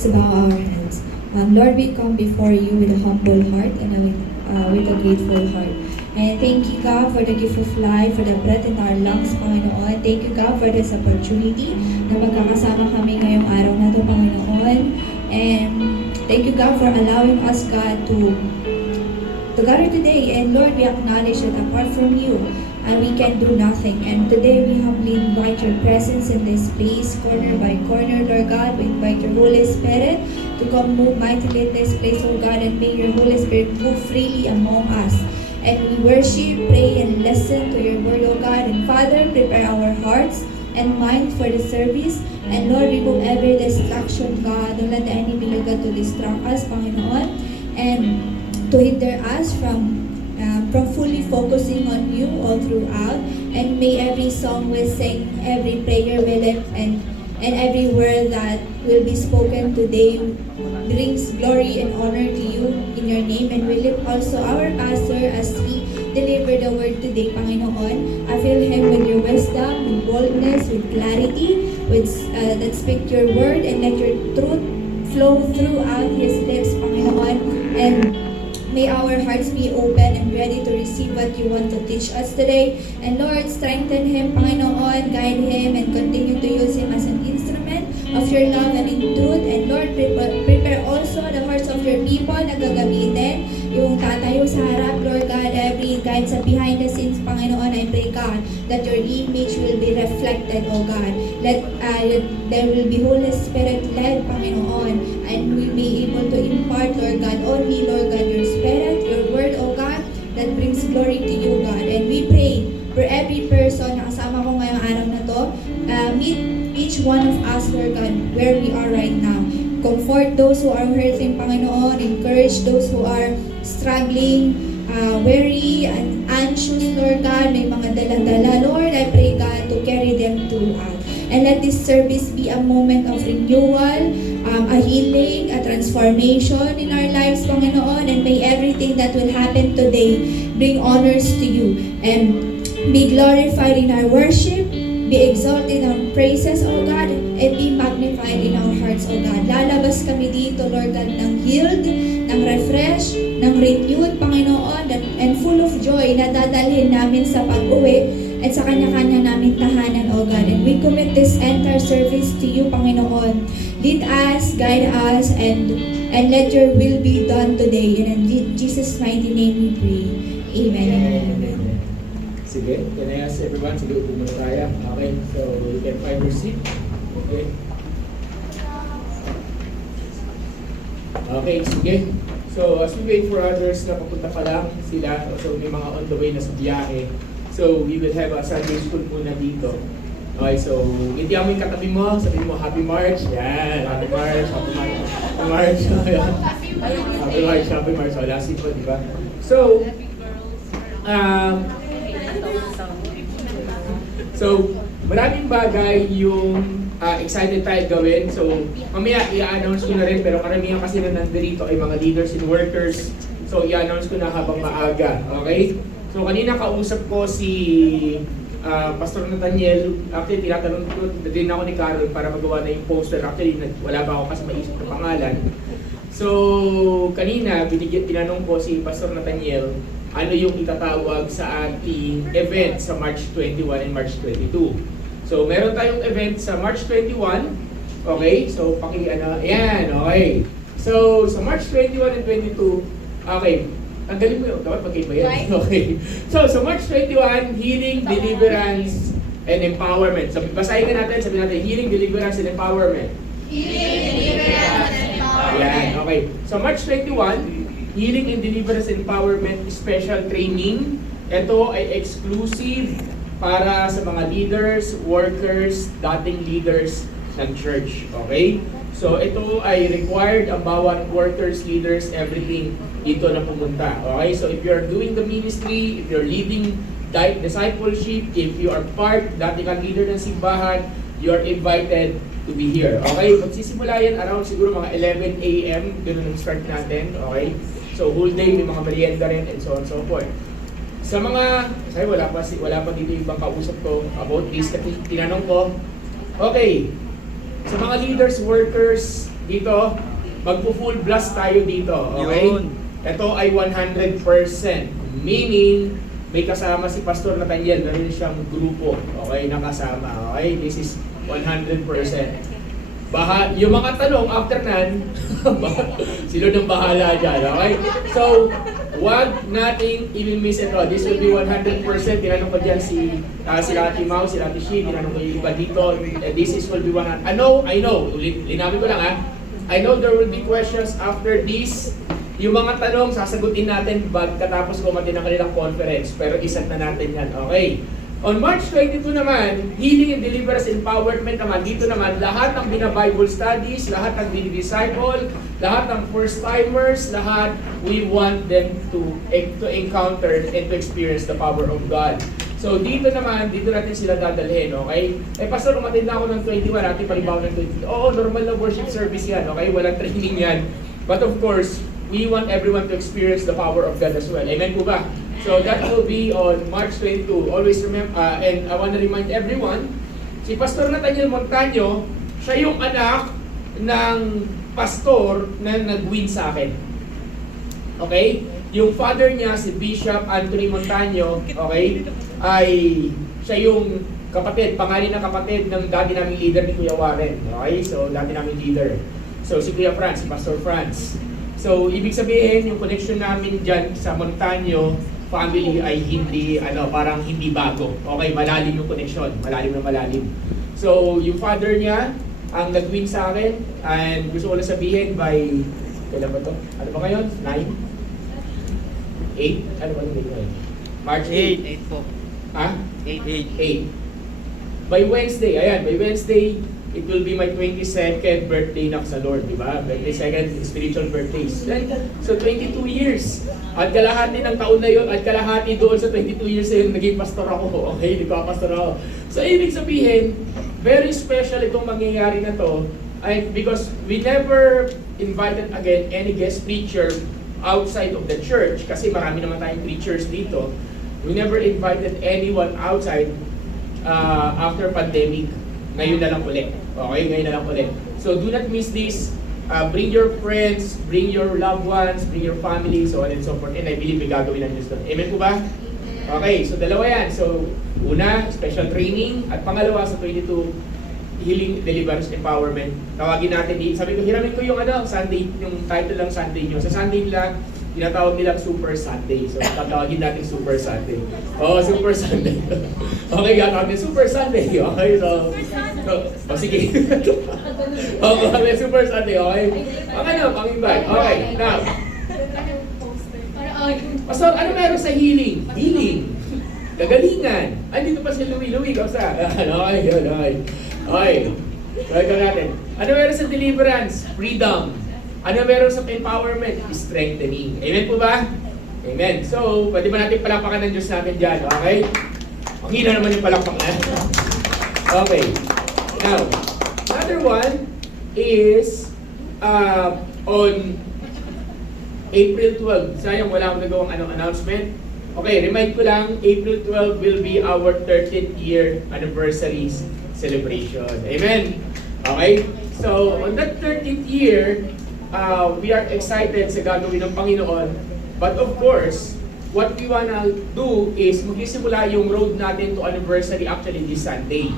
Let's bow our hands. Lord, we come before you with a humble heart and with a grateful heart. And thank you, God, for the gift of life, for the breath in our lungs, Panginoon. Thank you, God, for this opportunity na magkakasama kami ngayong araw na ito, Panginoon. And thank you, God, for allowing us, God, to gather today. And Lord, we acknowledge that apart from you, we can do nothing. And today we humbly invite your presence in this place, corner by corner, Lord God. We invite your Holy Spirit to come move mightily in this place, oh God, and may your Holy Spirit move freely among us. And we worship, pray, and listen to your word, oh God. And Father, prepare our hearts and minds for the service. And Lord, remove every distraction, God. Don't let the enemy look to distract us, Panginoon, and to hinder us from fully focusing on you all throughout. And may every song we sing, every prayer we lift, and every word that will be spoken today brings glory and honor to you in your name. And we lift also our pastor as he deliver the word today, Panginoon. I fill him with your wisdom, with boldness, with clarity, with that speak your word, and let your truth flow throughout his lips, Panginoon. And may our hearts be open and ready to receive what you want to teach us today. And Lord, strengthen him, Panginoon, guide him, and continue to use him as an instrument of your love and in truth. And Lord, prepare also the hearts of your people na gagamitin yung tatayo sa harap, Lord God, every guide sa behind the scenes, Panginoon. I pray, God, that your image will be reflected, oh God. Let there will be Holy Spirit led, Panginoon, and we'll be able to impart, Lord God, only, Lord God, your Spirit, your word, oh God, that brings glory to you, God. And we pray for every person na kasama ko ngayong araw na to, meet each one of us, Lord God, where we are right now. Comfort those who are hurting, Panginoon. Encourage those who are struggling, weary, and anxious, Lord God. May mga dala-dala, Lord. I pray, God, to carry them throughout. And let this service be a moment of renewal, a healing, a transformation in our lives, Panginoon. And may everything that will happen today bring honors to you. And be glorified in our worship, be exalted in our praises, O God, and be magnified in our hearts, O God. Lalabas kami dito, Lord God, ng healed, ng refresh, ng renewed, Panginoon, and full of joy na dadalhin namin sa pag-uwi at sa kanya-kanya namin tahanan, O God. And we commit this entire service to you, Panginoon. Lead us, guide us, and let your will be done today. And in Jesus' mighty name we pray. Amen and amen. Sige, can I ask everyone? Sige, upo muna tayo. Okay, so you can find your seat. Okay. Okay, sige. So as we wait for others na papunta pa lang sila, so may mga on the way na sa biyahe. So we will have a Sunday school muna dito. Okay, so hindi mo yung katabi mo, sabihin mo Happy March. Yan, Happy March, Happy March, Happy March. Happy March, Happy March. So last week po, di ba? So, So, maraming bagay yung excited tayo gawin. So, mamaya i-announce ko na rin, pero karamihan kasi na nandito ay mga leaders and workers. So, i-announce ko na habang maaga. Okay? So, kanina kausap ko si Pastor Nathaniel. Actually, tinatanong ko din ako ni Carol para magawa na yung poster. Actually, wala pa ako kasi maisip na pangalan. So, kanina, tinanong ko si Pastor Nathaniel, ano yung itatawag sa ating event sa March 21 and March 22. So, meron tayong event sa March 21. Okay? So, ayan, okay. So, sa March 21 and 22, okay, tanggalin mo yun. Dapat magkaiba yan. Okay. So, sa March 21, healing, deliverance, and empowerment. So, basahin ka natin, sabihin natin, healing, deliverance, and empowerment. Healing, deliverance, and empowerment. Ayan, okay. So, March 21, Healing and Deliverance Empowerment Special Training. Ito ay exclusive para sa mga leaders, workers, dating leaders ng church. Okay? So ito ay required ang bawat workers, leaders, everything dito na pumunta. Okay? So if you're doing the ministry, if you're leading discipleship, if you are dati kang leader ng simbahan, you are invited to be here. Okay? Magsisimula yan around siguro mga 11 a.m. Ganun ang start natin. Okay? So whole day may mga merienda rin and so on and so forth. Sa mga, sorry, wala pa dito yung ibang kausap ko about this. Tinanong ko, okay, sa mga leaders, workers, dito, magpo-full blast tayo dito, okay? Yun. Ito ay 100%, meaning may kasama si Pastor Nathaniel, meron siyang grupo, okay, nakasama, okay? This is 100%. Yung mga tanong after nan, sila nang bahala dyan, okay? So, wag nating i-miss ito. This will be 100%. Tinanong ko dyan sila Ate Mau, sila Ate Shi, tinanong ko yung iba dito. This is will be 100%. I know, linawin ko lang I know there will be questions after this. Yung mga tanong, sasagutin natin katapos kumati ng kanilang conference. Pero isat na natin yan, okay? On March 22 naman, Healing and Deliverance Empowerment naman, dito naman, lahat ng bina-Bible studies, lahat ng bini-disciple, lahat ng first-timers, lahat, we want them to encounter and to experience the power of God. So dito naman, dito natin sila dadalhin, okay? Pastor, umatid na ako ng 21, natin palibaw ng 22. Oo, normal na worship service yan, okay? Walang training yan. But of course, we want everyone to experience the power of God as well. Amen po ba? So that will be on March 22. Always remember, and I want to remind everyone, si Pastor Nathaniel Montaño, siya yung anak ng pastor na nag-win sa akin. Okay? Yung father niya, si Bishop Anthony Montaño, okay, ay siya yung kapatid, pangalan na kapatid ng dati naming leader ni Kuya Warren. Okay? So, dati naming leader. So, si Kuya Franz, si Pastor Franz. So, ibig sabihin, yung connection namin dyan sa Montaño family ay hindi, parang hindi bago. Okay, malalim yung connection. Malalim na malalim. So, yung father niya, ang nag-win sa akin, and gusto ko lang sabihin by, kailan ba to? Ano ba ngayon? 9? 8? Ano ba yung ngayon? March 8. 8 po. Ha? 8. 8. By Wednesday, ayan, by Wednesday, it will be my 22nd birthday na sa Lord, di ba? 22nd spiritual birthdays. So 22 years. At kalahati ng taon na yun, at kalahati doon sa 22 years na yun, naging pastor ako. Okay, nagpapastor ako. So ibig sabihin, very special itong mangyayari na to, because we never invited again any guest preacher outside of the church, kasi marami naman tayong preachers dito. We never invited anyone outside after pandemic. Ngayon na lang ulit. Okay, ngayon na lang ulit. So do not miss this. Bring your friends, bring your loved ones, bring your family, so on and so forth. And I believe may gagawin ang Diyos doon. Amen po ba? Okay, so dalawa yan. So, una, special training. At pangalawa, sa 22, Healing, Deliverance, Empowerment. Tawagin natin, sabi ko, hiramin ko yung Sunday, yung title lang Sunday nyo. Sa Sunday nila, tinatawag nilang Super Sunday. So, tatawagin natin Super Sunday. Oh, Super Sunday. Okay, gagawin Super Sunday. Okay, so sige. Okay, Super Sunday, okay? Pang-invite. Okay, now. Pastor, ano meron sa healing? Healing. Kagalingan. Ay, dito pa si Louie. Kausa. Okay, yun, okay. Okay. Gagawin natin. Ano meron sa deliverance? Freedom. Ano meron sa empowerment? Strengthening. Amen po ba? Amen. So, pwede ba natin palakpakan ng Diyos natin dyan? Okay? Ang hina naman yung palakpak na. Okay. Now, another one is on April 12. Sayang wala akong nagawang announcement. Okay, remind ko lang, April 12 will be our 13th year anniversary celebration. Amen? Okay? So, on that 13th year, we are excited sa gagawin ng Panginoon. But of course, what we wanna do is magsisimula yung road natin to anniversary actually this Sunday.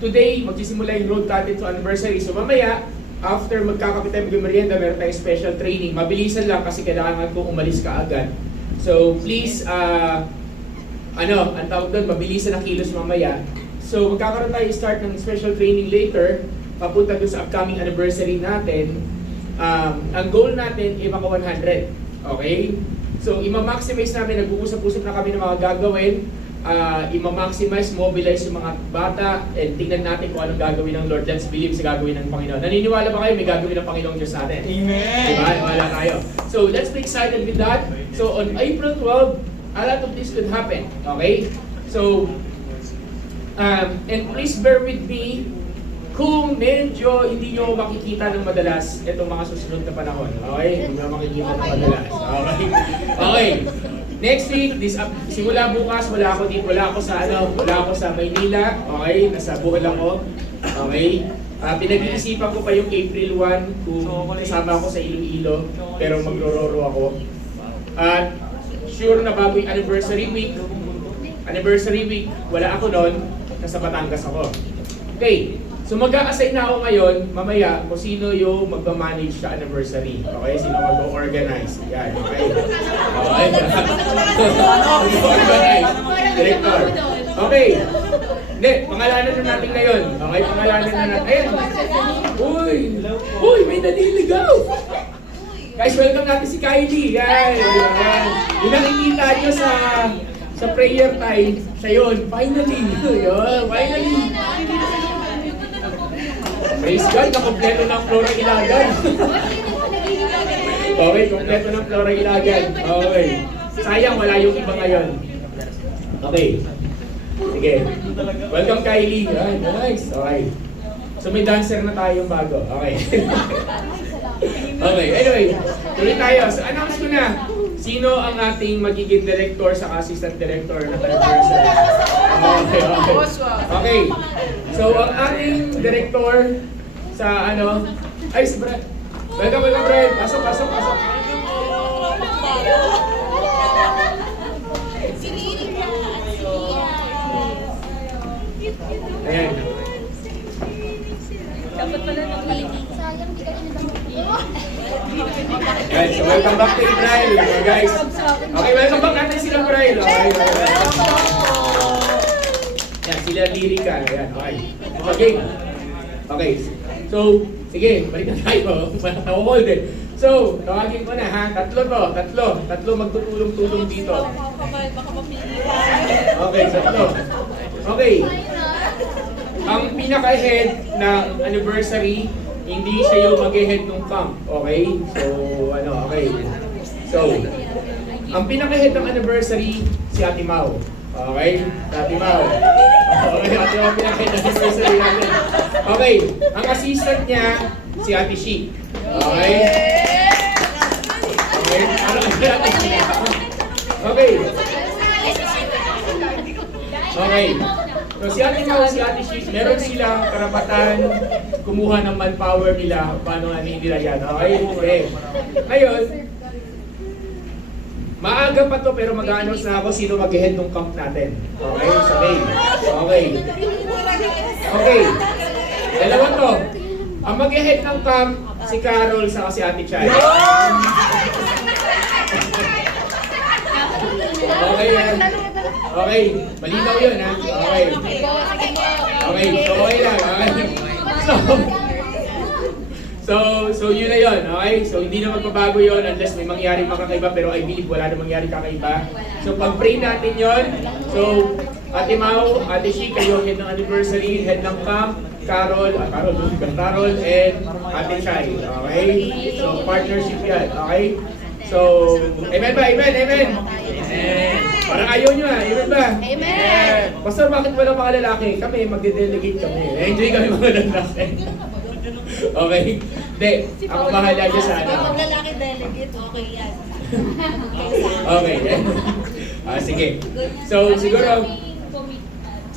Today, magsisimula yung road natin to anniversary. So mamaya, after magkakapit tayo mag-merienda, meron tayong special training. Mabilisan lang kasi kailangan kong umalis ka agad. So please, ang tawag doon, mabilisan ang kilos mamaya. So magkakaroon tayo start ng special training later, papunta doon sa upcoming anniversary natin. Ang goal natin ay maka 100. Okay? So ima-maximize namin, nag-uusap-usap na kami ng mga gagawin. Ima-maximize, mobilize yung mga bata, and tingnan natin kung anong gagawin ng Lord. Let's believe sa gagawin ng Panginoon. Naniniwala ba kayo may gagawin ng Panginoong Diyos sa atin? Amen! Diba? Wala tayo. So let's be excited with that. So on April 12, a lot of this could happen. Okay? So, and please bear with me kung medyo hindi nyo makikita ng madalas itong mga susunod na panahon. Okay? Hindi nyo makikita ng madalas. Okay? Okay. Next week, simula bukas, wala ako sa Maynila. Okay? Nasa Bohol ako. Okay? Pinag-iisipan ko pa yung April 1 kung kasama ako sa Iloilo, pero magro-roro ako. At sure na bago yung anniversary week, wala ako noon, nasa Batangas ako. Okay, so mag-a-assign na ako ngayon, mamaya, kung sino yung magpa-manage sa anniversary. Okay, sino mag-organize. Yan, okay. Okay. Mag-organize. Director. Okay. Hindi, pangalanan na natin ngayon. Okay, pangalanan na natin. Ayan. Uy, may naliligaw. Guys, welcome natin si Kylie. Yan. Yung nakikita nyo sa prayer time, siya yun. Finally. Yun, finally. Praise God, nakompleto ng Flora Ilagan. Okay, kompleto ng Flora Ilagan. Okay. Sayang, wala yung iba ngayon. Okay. Sige. Welcome, Kylie. Ay, nice. Okay. So may dancer na tayong bago. Okay. Okay, anyway. Tuloy tayo. So announce ko na. Sino ang ating magiging director sa assistant director na anniversary? Okay. Okay. So ang ating director sa ay si Brad. Welcome, Brad. Pasok. Ayan. Dapat pala naglilig. Sayang, di ka Guys, so welcome back to Israel, guys. Okay, welcome back natin sila Israel. Yan, sila Lyrica. Yan, okay. Okay. So, sige, balik na tayo. Nakuhold eh. So, tawagin ko na ha. Tatlo magtutulong-tulong dito. Baka mapili. Okay, tatlo. Okay. Ang pinaka-head ng anniversary, hindi siya yung mag-head ng camp. Okay? So, okay. So, ang pinaka-head ng anniversary, si Ate Mau. Okay? Ate Mau. Okay, Ate Mau, pinaka-head ng anniversary natin. Okay. Ang assistant niya, si Ate Shi. Okay? Okay. Okay. Okay. So si Ate Mau, si Ate Shi, meron silang karapatan kumuha ng manpower nila paano nila yan. Okay? Ngayon, maaga pa to pero mag-announce na ako sino mag-head ng camp natin. Okay? Sa May. Okay. Okay. Dalawa to. Ang mag-head ng camp, si Carol sa si Ate Chay. Okay yan. Okay, malinaw yun ha. Okay. Okay, so okay lang. Okay. So yun na yun. Okay, so hindi na magbabago yun unless may mangyari kakaiba, pero I believe wala na mangyari kakaiba. So pag-pray natin yun. So Ate Mau, Ate Shi, kayo head ng anniversary, head ng camp, Carol, and Ate Chay. Okay? So partnership yan. Okay? So, amen ba? Amen. Parang ayaw nyo amen ba? Amen! Pastor, bakit wala mga lalaki? Kami, magde-delegate kami. Enjoy kami mga lalaki. Okay? Hindi, ako bahala dyan sa ano. Pag lalaki delegate, okay yan. Okay. Sige. So, siguro,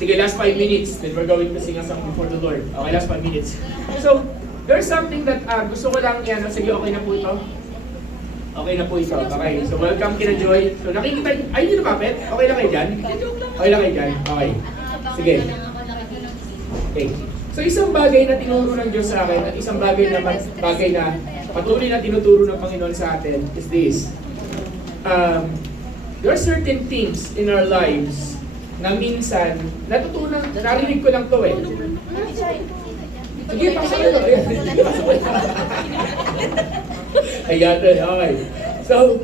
sige, last 5 minutes. Then we're going to sing a song before the Lord. Okay, last 5 minutes. So, there's something that gusto ko lang yan. Sige, okay na po ito. Okay na po ito. Okay. So, welcome kina Joy. So, nakikita nyo. Ayun yung lumapit. Okay lang kayo dyan? Okay lang kayo dyan? Okay. Sige. Okay. So, isang bagay na tinuro ng Diyos sa akin at isang bagay na patuloy na tinuturo ng Panginoon sa atin is this. There are certain things in our lives na minsan, narinig ko lang to eh. Sige, pasok ko. Ayan, okay. So,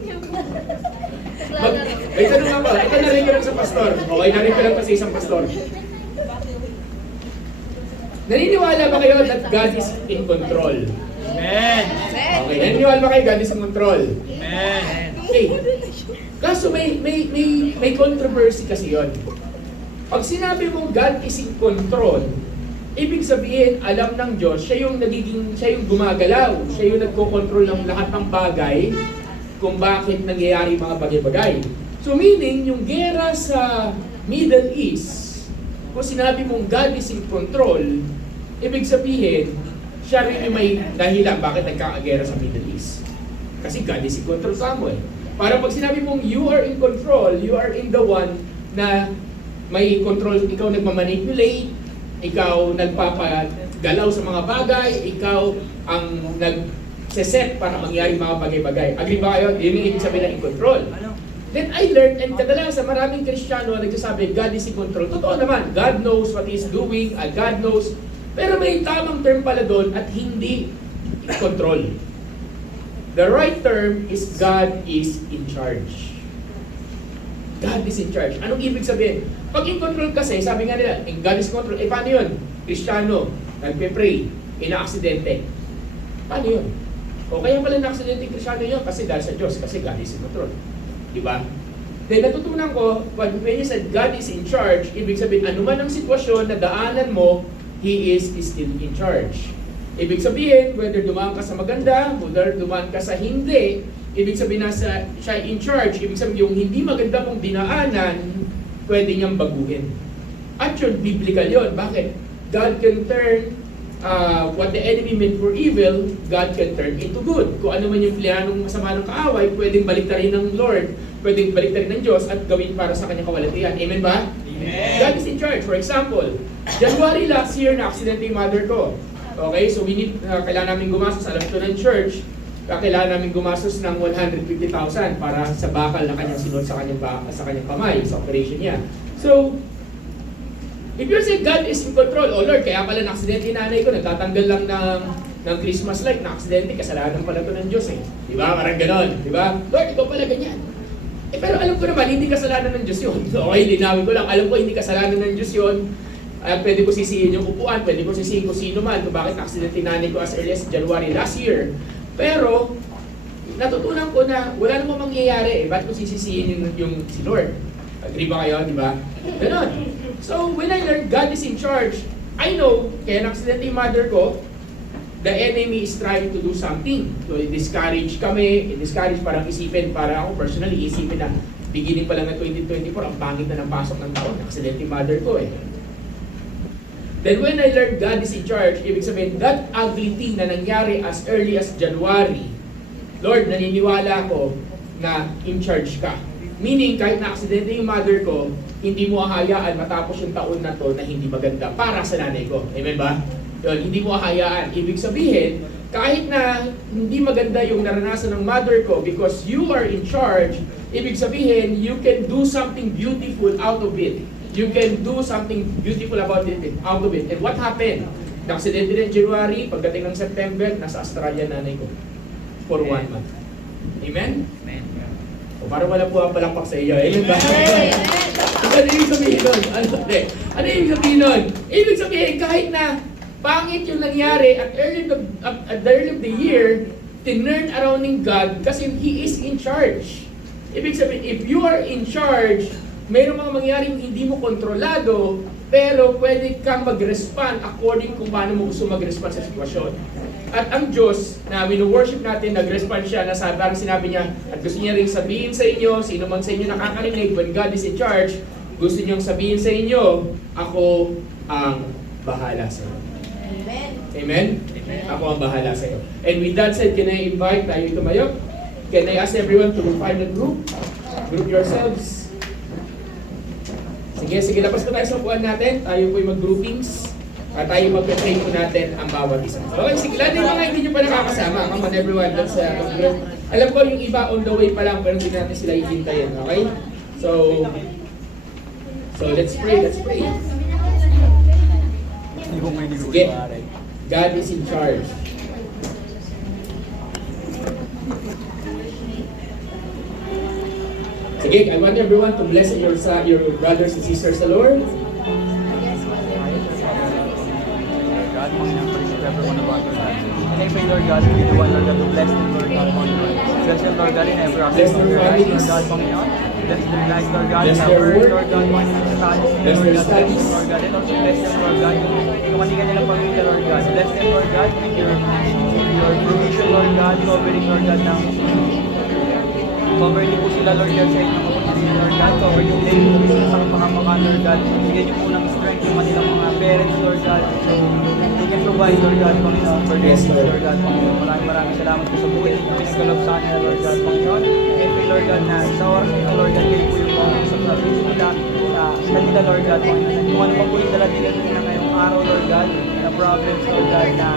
may tanong ako. Ito narinig ko lang sa pastor. Okay, narinig ko lang pa sa isang pastor. Naniniwala ba kayo that God is in control? Amen. Okay, naniniwala ba kayo God is in control? Amen. Okay. Kaso may controversy kasi yon. Pag sinabi mong God is in control, ibig sabihin, alam ng Diyos, siya yung gumagalaw, siya yung nagko-control ng lahat ng bagay kung bakit nangyayari mga bagay-bagay. So meaning, yung gera sa Middle East, kung sinabi mong God is in control, ibig sabihin, siya rin yung may dahilan bakit nagkakagera sa Middle East. Kasi God is in control somewhere. Para pag sinabi mong you are in control, you are in the one na may control, ikaw nagmamanipulate, ikaw nagpapagalaw sa mga bagay, ikaw ang nag-set para mangyari mga bagay-bagay. Agree ba kayo? Yun yung ibig sabihin na in control. Then I learned, and kadalasan maraming Kristiyano nagsasabi, God is in control. Totoo naman, God knows what He's doing, and God knows, pero may tamang term pala doon at hindi control. The right term is God is in charge. God is in charge. Anong ibig sabihin? Pag in control kasi, sabi nga nila, God is in control. Eh paano yun? Kristiyano, nagpe-pray, ina-aksidente. Paano yun? O kaya pala na-aksidente yung Kristiyano yun kasi dahil sa Diyos, kasi God is in control. Diba? Then natutunan ko, when you said God is in charge, ibig sabihin, anuman ang sitwasyon na daanan mo, He is still in charge. Ibig sabihin, whether dumaan ka sa maganda, whether dumaan ka sa hindi, ibig sabihin nasa siya in charge, ibig sabihin yung hindi maganda mong dinaanan, pwede niyang baguhin. At yun, biblical yun. Bakit? God can turn what the enemy meant for evil, God can turn into good. Kung ano man yung planong masama ng kaaway, pwedeng baliktarin ng Lord, pwedeng baliktarin ng Diyos at gawin para sa kanyang kawalatian. Amen ba? Amen. God is in charge. For example, January last year, na-accident yung mother ko. Okay, so we need, kailangan namin gumastos, alam ko ng church, kailangan namin gumastos ng 150,000 para sa bakal na kanyang sinuot sa kanyang kamay, sa operation niya. So, if you say God is in control, oh Lord, kaya pala na-accident yung nanay ko, nagtatanggal lang ng Christmas light, na-accidente, kasalanan pala to ng Diyos eh. Diba? Parang ganon. Diba? Lord, ikaw pala ganyan. Eh, pero alam ko naman, hindi kasalanan ng Diyos yun. Okay, linawin ko lang. Alam ko, hindi kasalanan ng Diyos yun. Pwede ko sisihin yung upuan, pwede ko sisihin kung sino man, kung bakit na-accident yung nanay ko as early as January last year. Pero, natutunan ko na wala namang mangyayari eh. Ba't ko sisisihin yung si Lord? Agree ba kayo, di ba? Ganon. So, when I learned God is in charge, I know, kaya na-accident yung mother ko, the enemy is trying to do something. So, i-discourage kami, parang isipin, para ako personally, isipin na beginning pa lang ng 2024, ang pangit na ng pasok ng taon, na-accident yung mother ko eh. Then when I learned God is in charge, ibig sabihin, that ugly thing na nangyari as early as January, Lord, naniniwala ko na in charge ka. Meaning, kahit na-aksidente yung mother ko, hindi mo hahayaan matapos yung taon na to na hindi maganda para sa nanay ko. Amen ba? Yun, hindi mo hahayaan. Ibig sabihin, kahit na hindi maganda yung naranasan ng mother ko because you are in charge, ibig sabihin, you can do something beautiful out of it. You can do something beautiful about it, out of it. And what happened? Na-aksidente din January, pagdating ng September, nasa Australia nanay ko. For 1 month. Amen? Amen. O parang wala po ang palakpak sa iyo. Amen ba? Ano ibig sabihin nun? Ano ibig sabihin nun? Ibig sabihin, kahit na pangit yung nangyari at the early of the year, tinurn around ng God kasi He is in charge. Ibig sabihin, if you are in charge, mayroong mga mangyaring hindi mo kontrolado, pero pwede kang mag-respond according kung paano mo gusto mag-respond sa sitwasyon. At ang Diyos, na wino-worship natin, nag-respond siya, na parang sinabi niya, at gusto niya rin sabihin sa inyo, sino man sa inyo nakakarinig, when God is in charge, gusto niyong sabihin sa inyo, ako ang bahala sa iyo. Amen. Amen? Ako ang bahala sa iyo. And with that said, can I invite tayo tumayo? Can I ask everyone to find a group? Group yourselves. Sige, labas po tayo sa upuan natin. Tayo po'y mag-groupings. At tayo mag-pray po natin ang bawat isa. Okay, sige. Lahat yung mga hindi nyo pa nakakasama. Come on everyone, let's group. Alam ko yung iba on the way pa lang, pero hindi natin sila hihintayin. Okay? So let's pray. Sige. God is in charge. Sige, I want everyone to bless your brothers and sisters sa Lord. God, Panginoon, forgive everyone about their lives. And I pray, Lord God, to be the one, Lord God, to bless them, Lord God, Panginoon. Bless them, Lord God, in every aspect of their lives, Lord God, Panginoon. Bless their lives, Lord God, in Bless our their word, work. Lord God, Panginoon, sa studies, Bless Lord their God, studies. Lord God, and also bless them, Lord God, yung kanina nilang pamilya, Lord God. Bless them, Lord God, with your provision, Lord God, covering, Lord God, ng covering po sila, Lord God, sa inyong Panginoon, Lord God. Cover yung day po sa kapahamakan, Lord God. Bigyan niyo po ng strength yung kanilang mga parents, Lord God. So, they can provide, Lord God, Panginoon, for their Yes, needs, Lord. Lord God, Panginoon. Maraming salamat po sa buhay ng pinagkalog sa kanila, Lord God, Panginoon. And pray, Lord God, na sa oras na ito, Lord God, kayo po yung pangusap sa puso nila, sa kanila, Lord God, Panginoon. At kung ano pa po yung dala nila na ngayong araw, Lord God, na problems, Lord God, na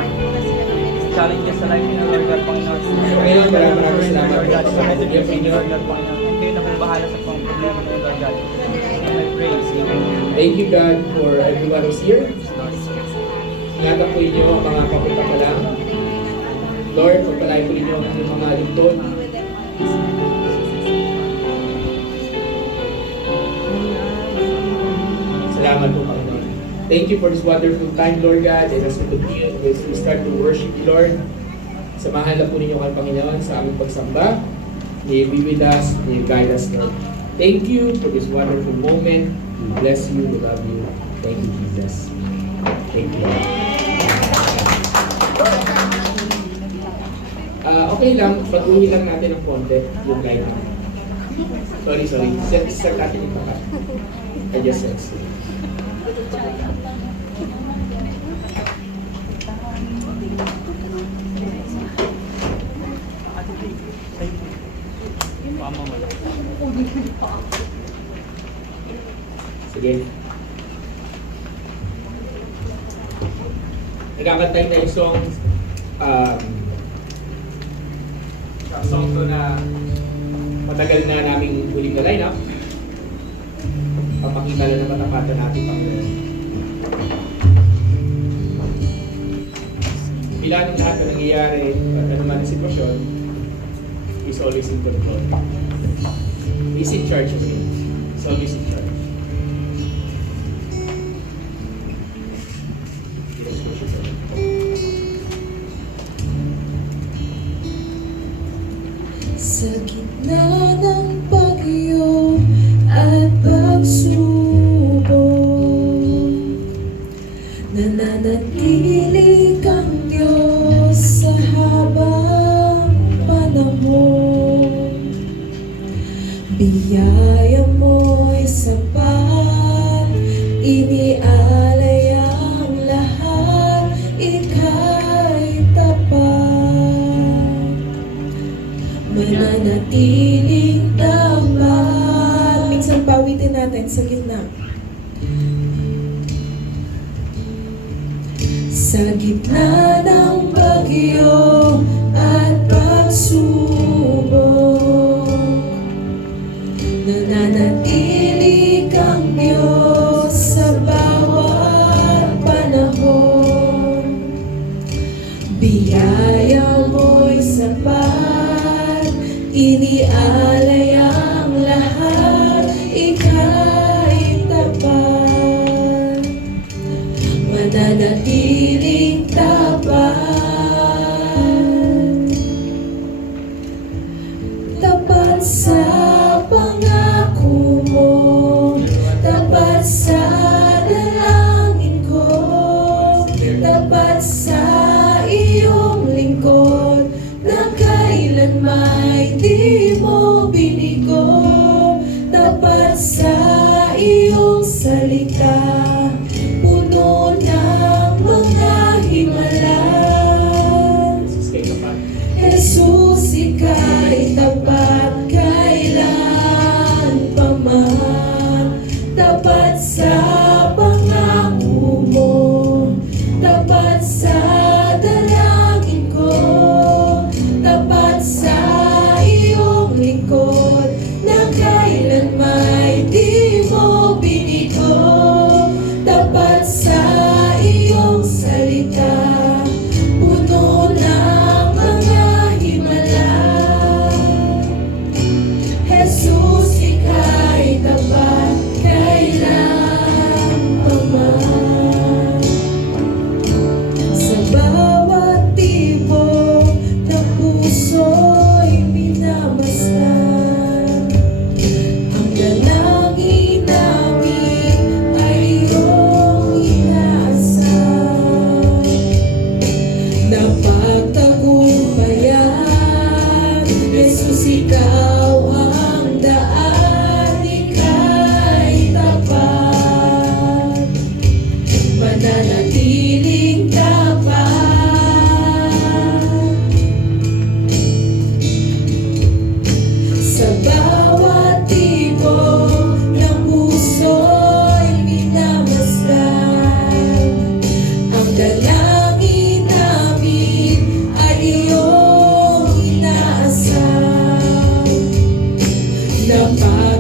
challenges sa life nila, Lord God, Panginoon. Panginoon, maraming salamat Lord God, po sa sa message Yes, sa inyo, Lord. Lord God, Panginoon. And kayo na po bahala sa pang problema nila, Lord God. And I pray, amen. Thank you God for everyone who's here. Ingatan po inyo ang mga papunta pa lang. Lord, pagpalain po ninyo ang inyong mga lingkod. Salamat po, Panginoon. Thank you for this wonderful time, Lord God. And as we continue, as we start to worship you, Lord, samahan lang po ninyo kami, Panginoon, sa aming pagsamba. May you be with us, may you guide us, Lord. Thank you for this wonderful moment. We bless you, we love you. Thank you, Jesus. Thank you, Lord. Okay lang, patuloy lang natin ang konti, yung line up. Sorry. Start natin yung baka. I just said so. Mama mo lang. Sige. Nagkakantay na yung song, song to na matagal na naming huling na line-up. Papakita lang na matapatan natin pang pila ng lahat na nangyayari at ano man ang sitwasyon, is always in control. He's in charge of it. He's always in charge. Sa gitna ng bagyo at pagsubok, nananatili kang Diyos sa habang panahon. Biyaya mo'y sapat, inialay ang lahat, ika'y tapat. Mananatiling tapat. Minsan pawitin natin sa gitna. Sa gitna ng bagyo at pagsubok, nananatili kang Diyos sa bawat panahon. Biyaya mo'y sapat, inialay ang lahat, ika'y tapat. Mananatiling tapat. Tapat sa pangako mo, tapat sa dalangin ko, tapat sa iyong lingkod, na kailanmay di mo binigo. Tapat sa iyong salita, puno ng mga himala. Jesus, ika'y tapat kailan pa man. Tapat sa pangako mo, tapat sa dalangin ko, tapat sa iyong lingkod, na kailanmay di mo binigo.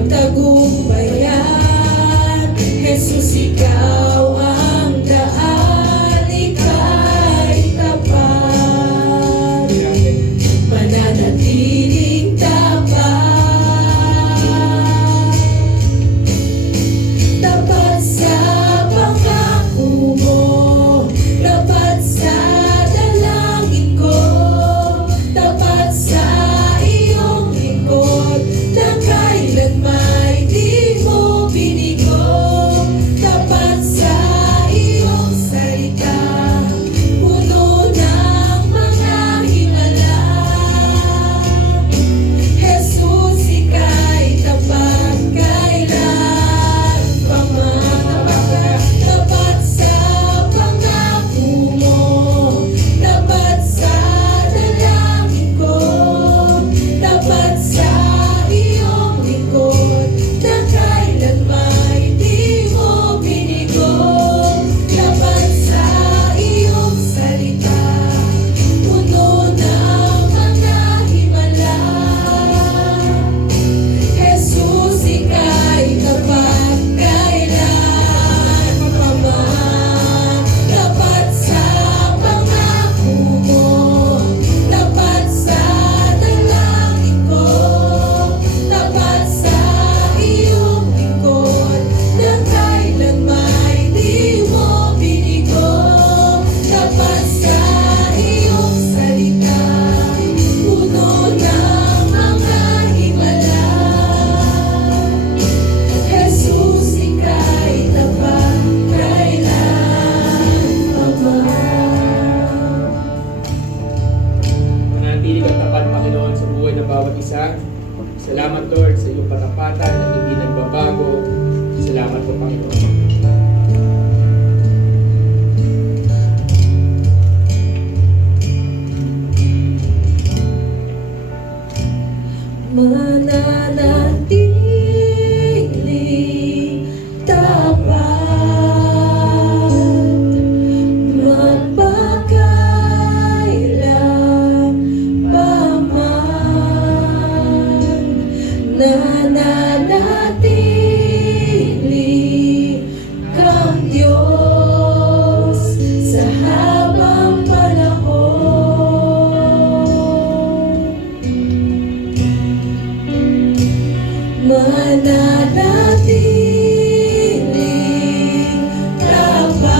tagumpayan. Jesus, ikaw ang daan, ika'y tapat, mananatiling tapat. Tapat sa pangako mo, tapat sa dalangin ko, tapat sa iyong lingkod, na kailanman di mo binigo. Tapat sa iyong salita, puno ng mga himala. Jesus, ika'y tapat kailan pa man. Tapat sa pangako mo, tapat sa dalangin ko, tapat sa iyong lingkod, na kailanman di mo binigo. Tapat sa iyong salita, puno ng mga himala. Jesus, ika'y tapat kailan pa man. Tapat sa pangako mo, tapat sa dalangin ko, tapat sa iyong lingkod, na kailanman di mo binigo. Tapat sa iyong salita, puno ng mga himala. Jesus, ika'y tapat kailan pa man. Mananatili kang tapat, Panginoon, sa buhay ng bawat isa. Salamat, Lord, sa iyong katapatan na hindi nagbabago. Salamat po, Panginoon. Mananatili tapat, magpakailan pa man. Nananatili kang Diyos sa habang panahon. Mananatiling tapat,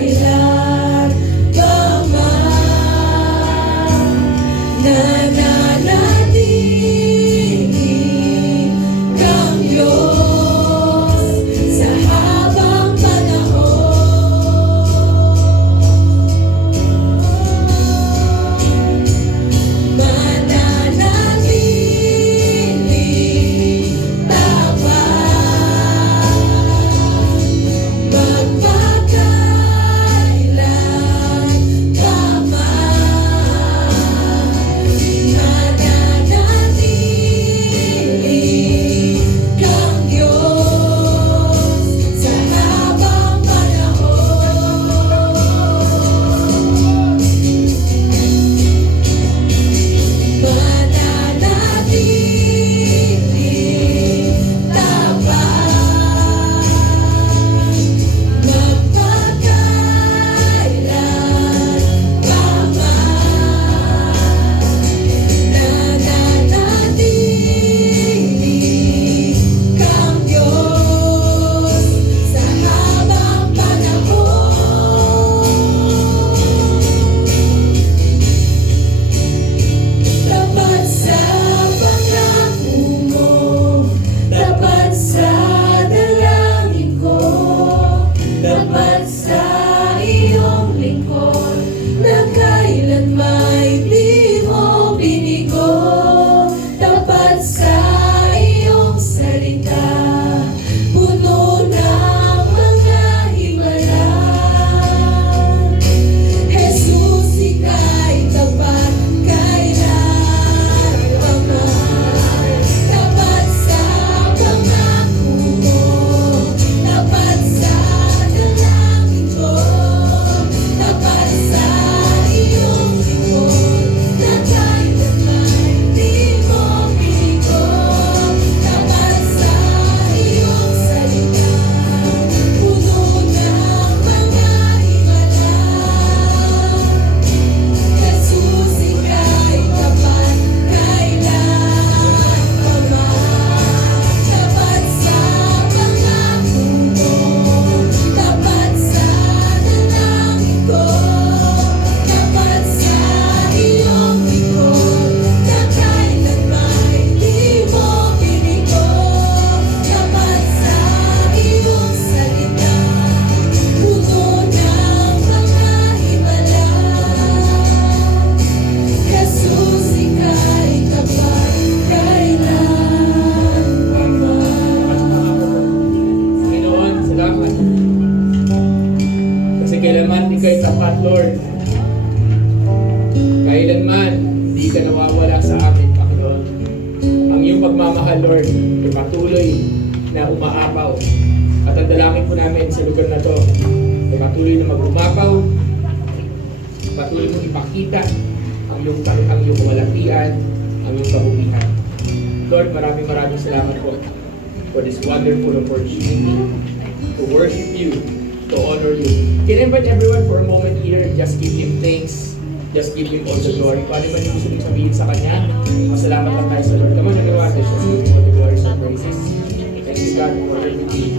magpakailan pa man. Nananatiling kang Diyos sa habang panahon. Mananatiling tapat, magpakailan pa man. ka nawawala sa amin, Panginoon. Ang iyong pagmamahal, Lord, ay patuloy na umaapaw. At ang dalangin po namin sa lugar na to ay patuloy na mag-umapaw, patuloy mo ipakita ang iyong kamalatian, ang iyong kabutihan. Lord, maraming salamat po for this wonderful opportunity to worship you, to honor you. Can I invite everyone for a moment here, just give Him thanks, just give Him all the glory. Kung ano man yung gusto mong sabihin sa Kanya, masalamat lang tayo sa Lord. Come on, everyone, let's just give Him all the glory and praises. Thank you, God, for everything.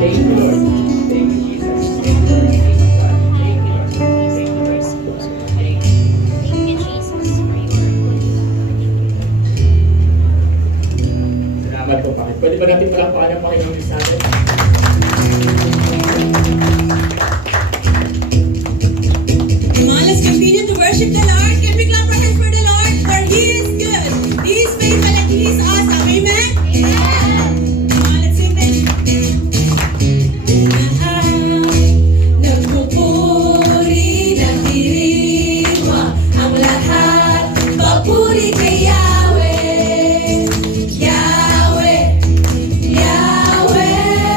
Thank you, Lord. Thank you, Jesus. Thank you, Lord. Thank you, God. Thank you, Lord. Thank you, Lord. Thank you. Thank you, Jesus, for your good. Salamat po, Panginoon. Pwede ba natin palakpakan ang Panginoon Diyos natin? Come on, let's continue to worship the Lord. Can we clap our hands for the Lord? For He is good, He is faithful, and He is awesome. Amen? Come on, let's sing this. Nagpupuri ng dirigma ang lahat. Papuri kay Yahweh, Yahweh, Yahweh.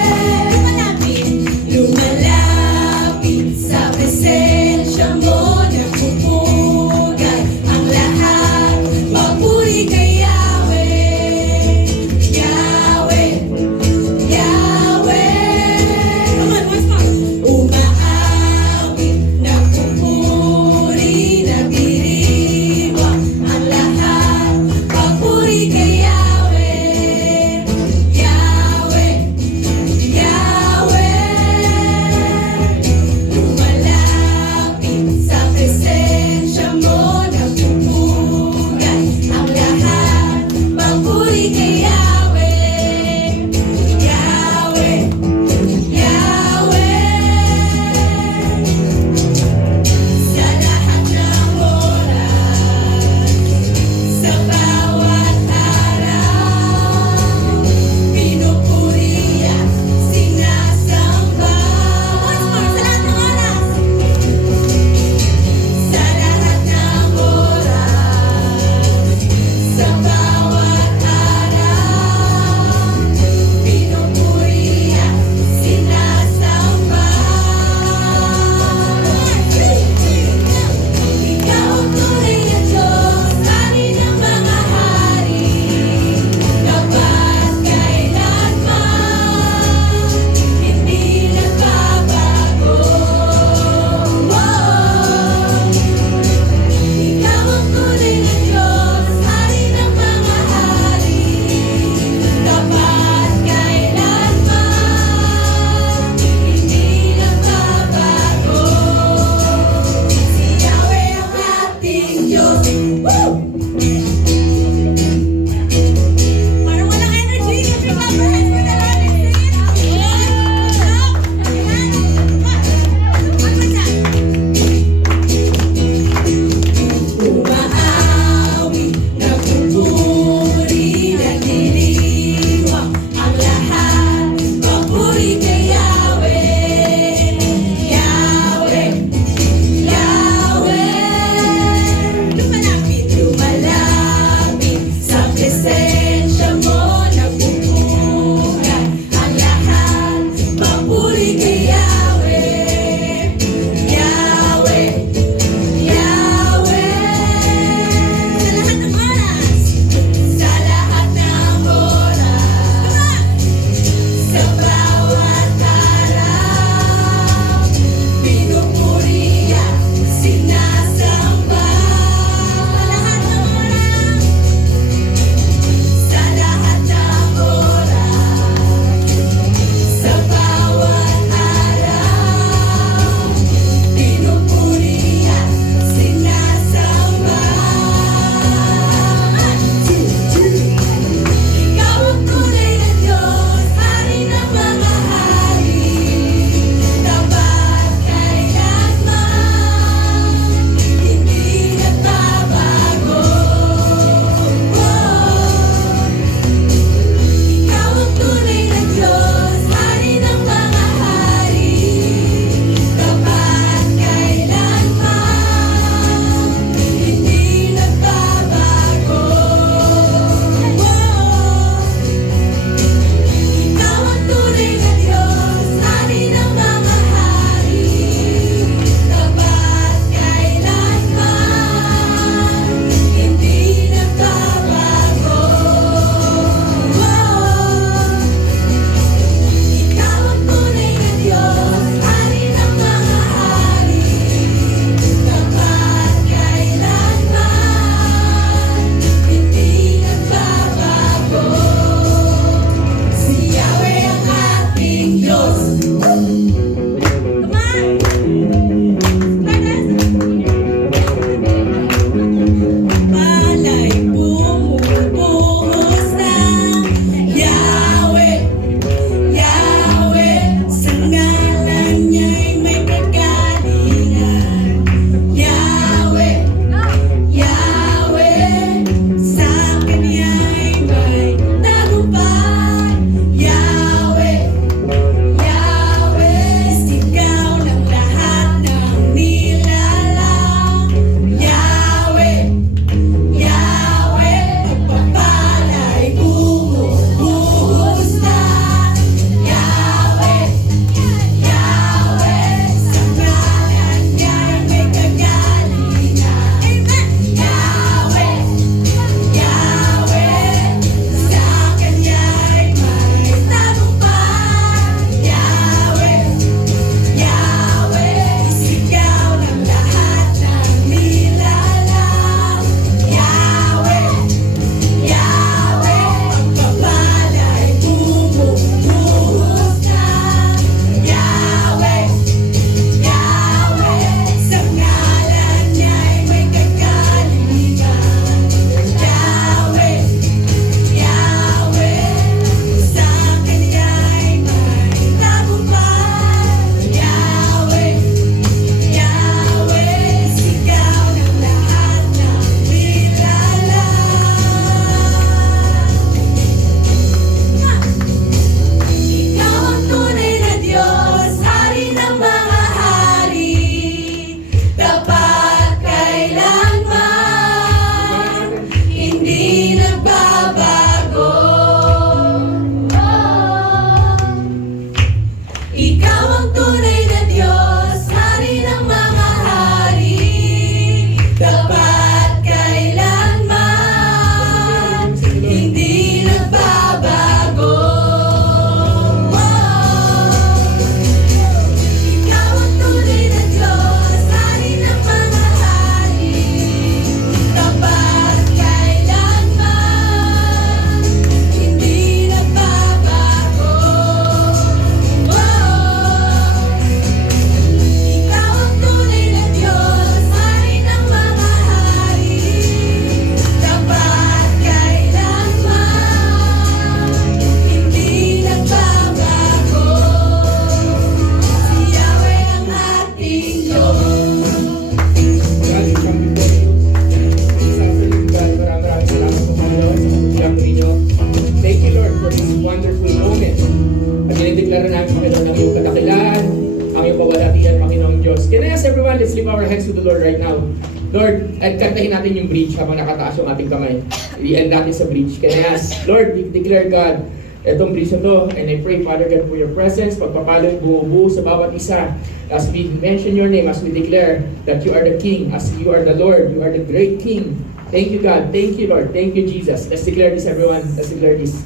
Lord, at kantahin natin yung bridge habang nakataas yung ating kamay. I-end natin sa bridge. Kaya yes, Lord, we declare God, itong bridge na to, and I pray, Father God, for your presence, pagpapalong buo-buo sa bawat isa. As we mention your name, as we declare that you are the King, as you are the Lord, you are the great King. Thank you, God. Thank you, Lord. Thank you, Jesus. Let's declare this, everyone. Let's declare this.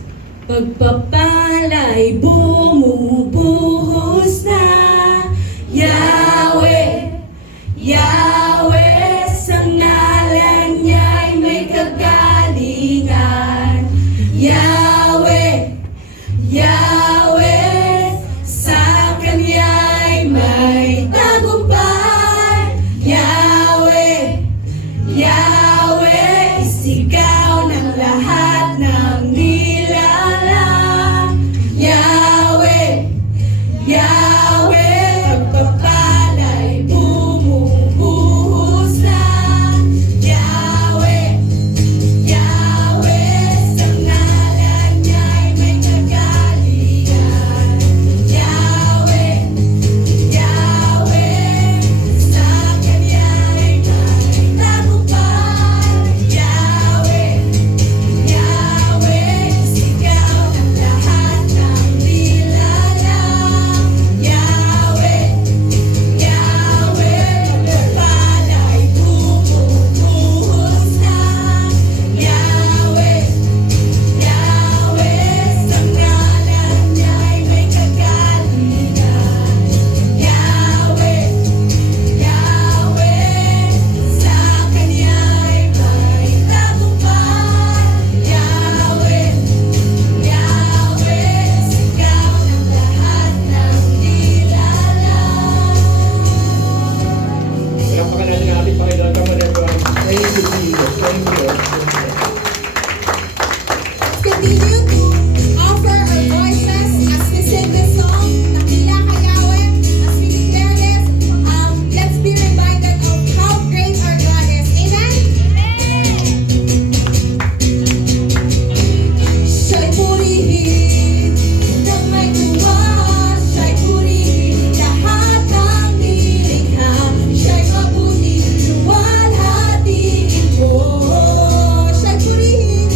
Pagpapala'y bumubuhos na Yahweh, Yahweh, sa ngalan niya'y may kagalingan. Yahweh, Yahweh, sa Kanya'y may tagumpay. Yahweh, Yahweh, sigaw ng lahat ng nilalang. Yahweh, Yahweh, pagpapala'y bumubuhos na. Yahweh, Yahweh, sa ngalan niya'y may kagalingan. Yahweh, Yahweh, sa Kanya'y may tagumpay. Yahweh, Yahweh, sigaw ng lahat ng nilalang. Yahweh, Yahweh, pagpapala'y bumubuhos na. Yahweh, Yahweh, sa ngalan niya'y may kagalingan. Yahweh, Yahweh, sa Kanya'y may tagumpay. Yahweh, Yahweh, sigaw ng lahat ng nilalang. Pinapakan natin ang ating Panginoon. Come on, everyone. Thank you, Jesus. Thank you. Let's continue to offer our voices as we sing this song, Dakila ka Yahweh. As we declare this, let's be reminded of how great our God is. Amen? Siya'y purihin ng may tuwa, siya'y purihin lahat ng nilikha, siya'y mabuti, luwalhatiin mo. Siya'y purihin,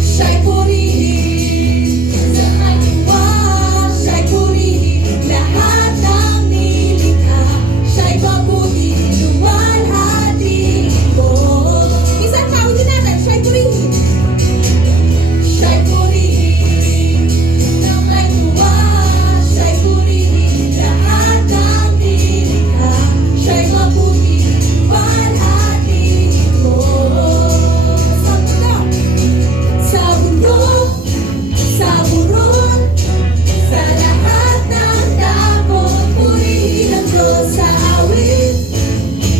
siya'y purihin ng may tuwa, siya'y purihin lahat ng nilikha, siya'y mabuti, luwalhatiin mo. Isang kawin natin, siya'y purihin. Siya'y purihin ng may tuwa, siya'y purihin lahat ng nilikha, siya'y mabuti, luwalhatiin mo. Sa bundok, sa burol, sa lahat ng dapot, purihin ang Diyos sa awit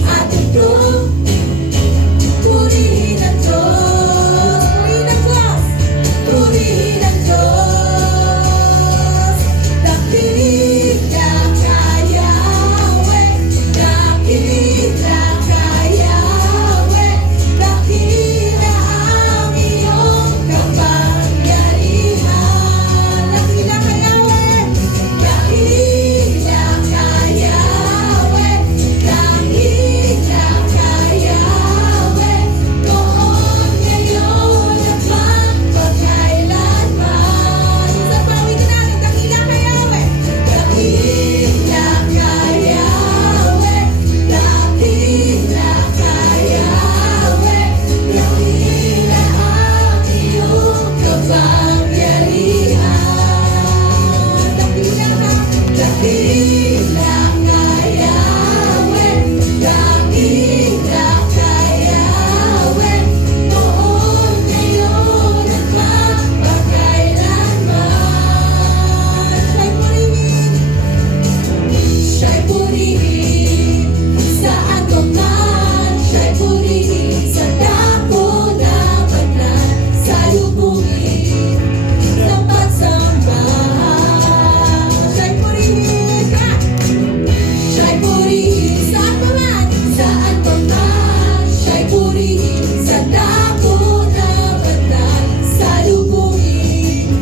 at tugtog. Purihin ang Diyos, purihin ang Diyos, purihin ang Diyos. Dakila ka Yahweh, dakila ka Yahweh, dakila ang iyong kapangyarihan. Dakila ka Yahweh, dakila ka Yahweh, dakila ka Yahweh, noon, ngayon, at magpakailanman. Sa pawid natin, dakila ka Yahweh, dakila ka Yahweh, dakila ka Yahweh, dakila ang iyong kapangyarihan. Dakila ka Yahweh, dakila ka Yahweh, noon, ngayon, at magpakailanman. Siya'y purihin, saan ka man, siya'y purihin, sa dako na banal, sa lubungin ng pagsambahan. Siya'y purihin ka, siya'y purihin, saan ka man, siya'y purihin, sa dako na banal, sa lubungin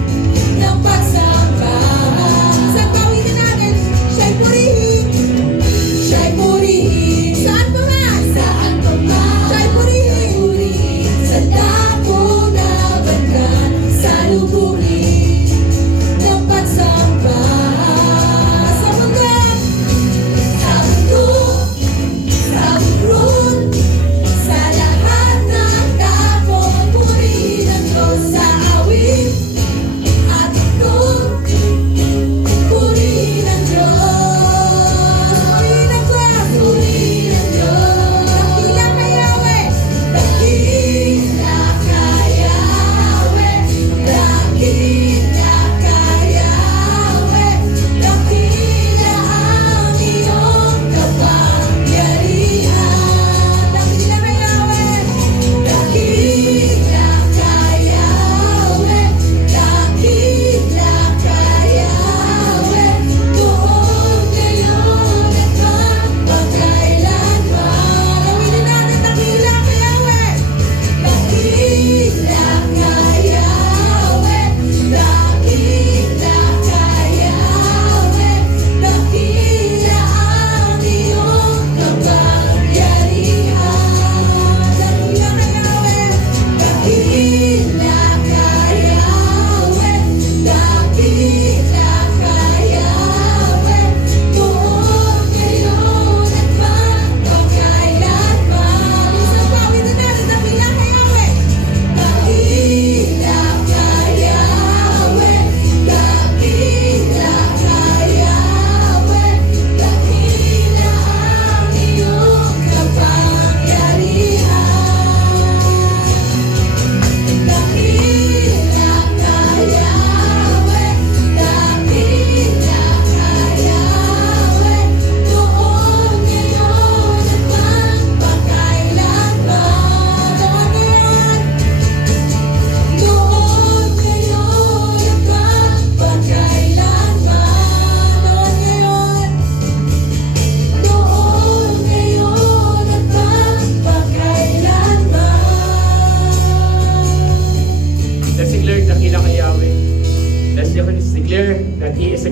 ng pagsambahan. Sa pawid natin, siya'y purihin, siya'y purihin, saan pa man,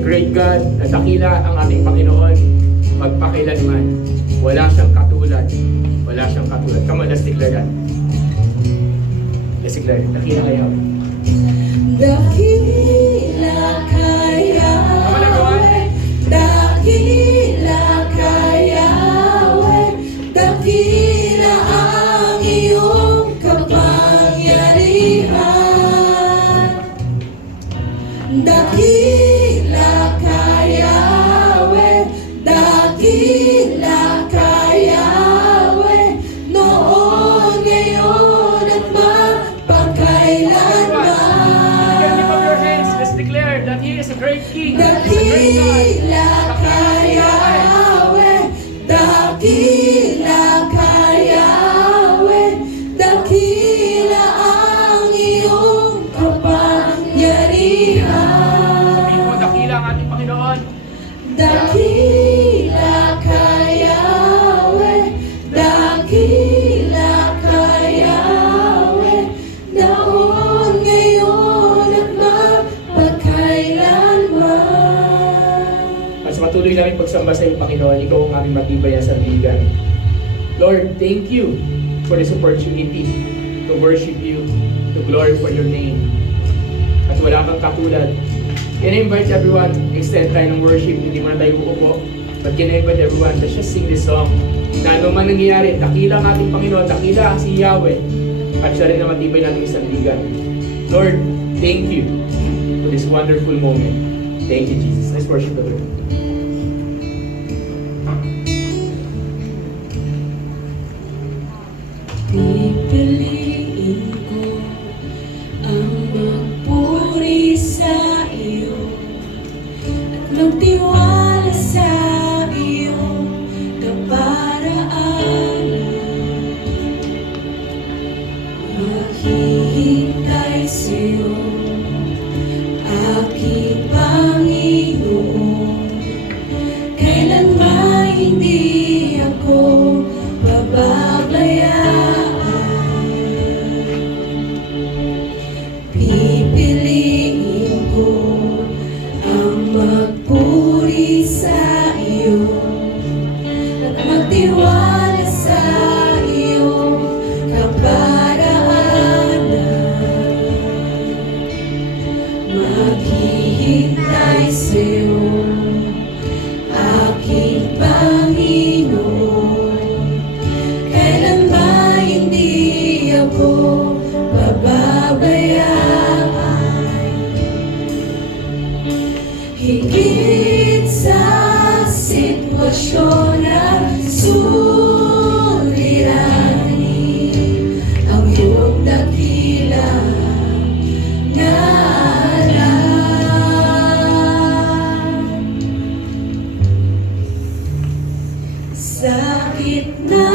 great God, na dakila ang ating Panginoon, magpakailanman. Wala siyang katulad. Wala siyang katulad. Come on, let's declare that. Let's declare it. Dakila kayo. Dakila ka Yahweh, dakila ka Yahweh, dakila ang iyong kapangyarihan. Dakila ka Yahweh, dakila ka Yahweh, noon, ngayon at magpakailanman. You can lift up your hands. Let's declare that He is a great King. He is a great God. Dakila ka Yahweh, dakila ka Yahweh, dakila ang iyong kapangyarihan. Sabihin mo, dakila ang ating Panginoon. Dakila ka Yahweh, dakila ka Yahweh, noon, ngayon at magpakailanman. At sa patuloy namin pagsamba sa iyong Panginoon, ikaw ang aming matibay na sandigan. Lord, thank you for this opportunity to worship you, to glorify your name. At wala kang katulad. Can I invite everyone, extend tayo ng worship, hindi mo na tayo uupo. But can I invite everyone, let's just sing this song. Na ano man nangyayari, dakila ang ating Panginoon, dakila ang si Yahweh. At siya rin na matibay nating sandigan. Lord, thank you for this wonderful moment. Thank you, Jesus. Let's worship the Lord. Pipiliin ko ang magpuri sa iyo at magtiwala sa iyong kaparaanan. Maghihintay sa iyo, aking Panginoon. Kailanman hindi ako pababayaan. Pipiliin ko ang magpuri sa iyo at magtiwala sa iyong kaparaanan. Maghihintay sa iyo, aking Panginoon. Kailanman hindi ako pababayaan. Higit sa sitwasyon na suliranin, ang iyong dakilang ngalan. Sa gitna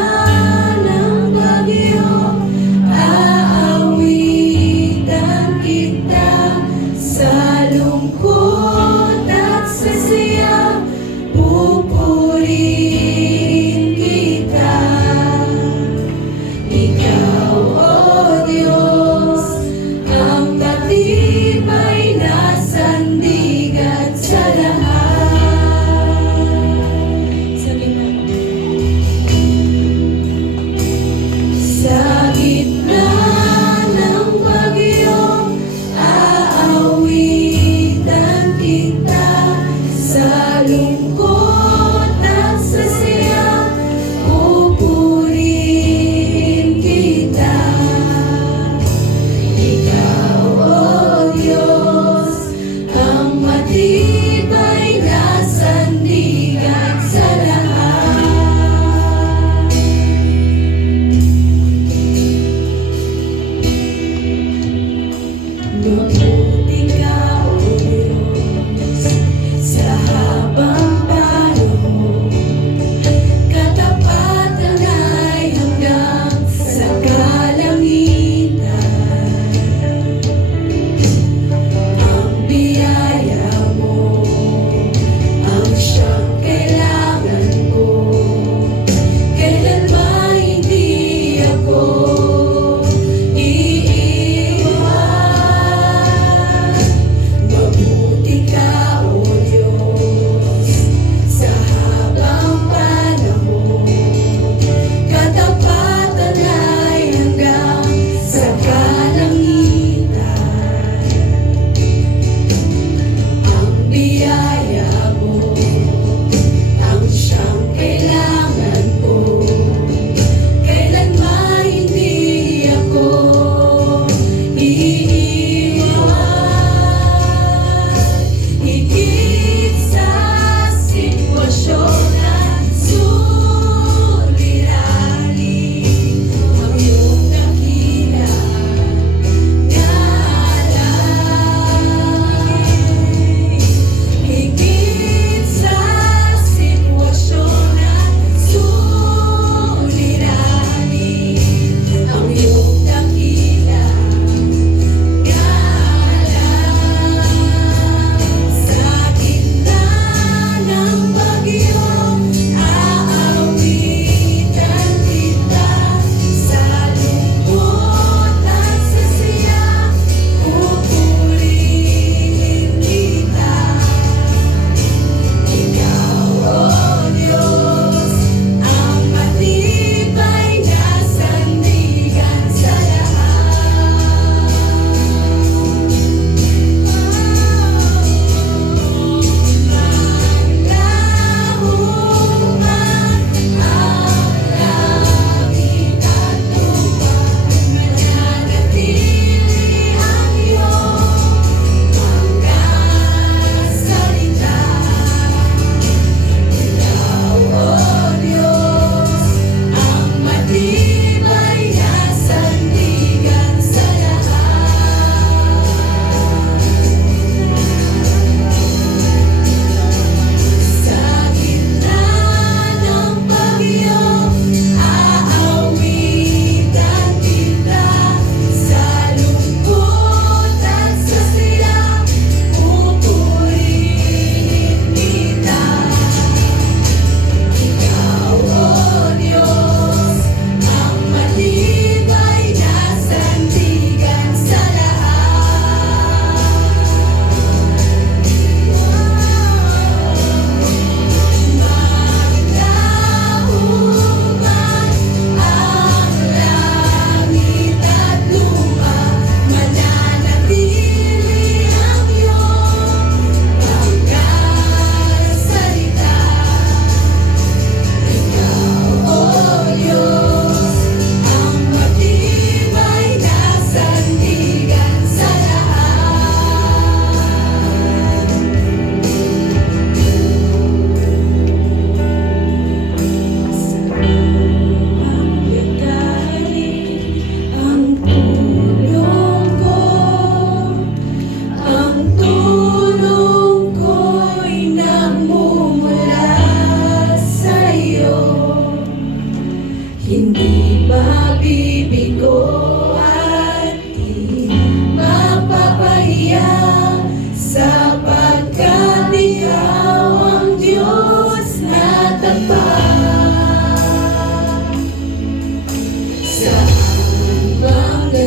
ng bagyo, aawitan kita. Sa lungkot at sa saya, pupurihin kita. Ikaw, O Diyos, ang matibay na sandigan sa lahat. Sa gitna ng bagyo, aawitan kita. Sa lungkot at sa saya, pupurihin kita.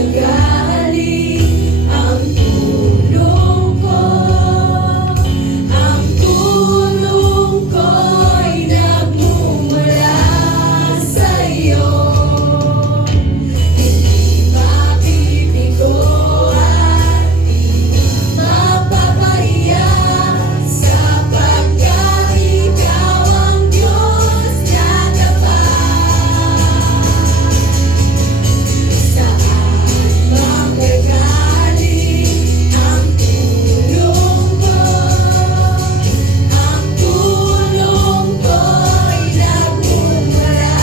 magagaling ang tulong ko. Ang tulong ko'y nagmumula sa'yo. Hindi mabibigo at mapapahiya sapagkat ikaw ang Diyos na tapat. Saan magagaling ang tulong ko? Ang tulong ko'y nagmumula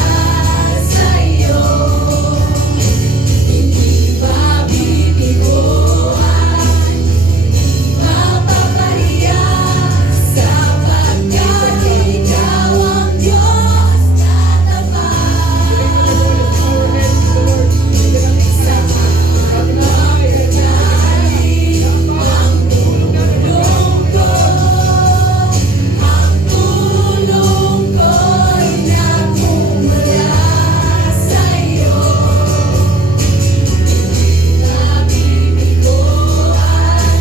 sa'yo. Hindi mabibigo at mapapahiya sapagkat ikaw ang Diyos na tapat. Saan magagaling ang tulong ko? Ang tulong ko'y nagmumula sa'yo. Nabibigo at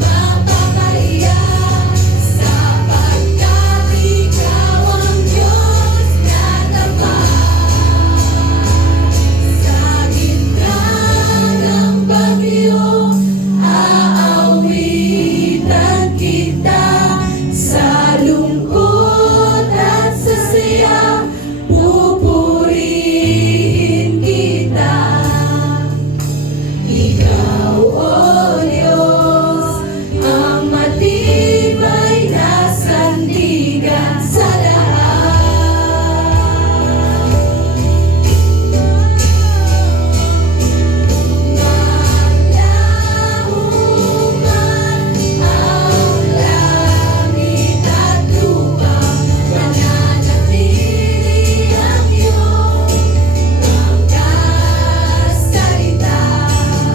mapapahiya sapagkat ikaw ang Diyos na tapat. Sa gitna ng bagyo, aawitan kita. Sa lungkot at sa saya, pupurihin kita. Ikaw, O Diyos, ang matibay na sandigan sa lahat. Malahuman ang langit at lupa, mananatili ang iyong mga salita.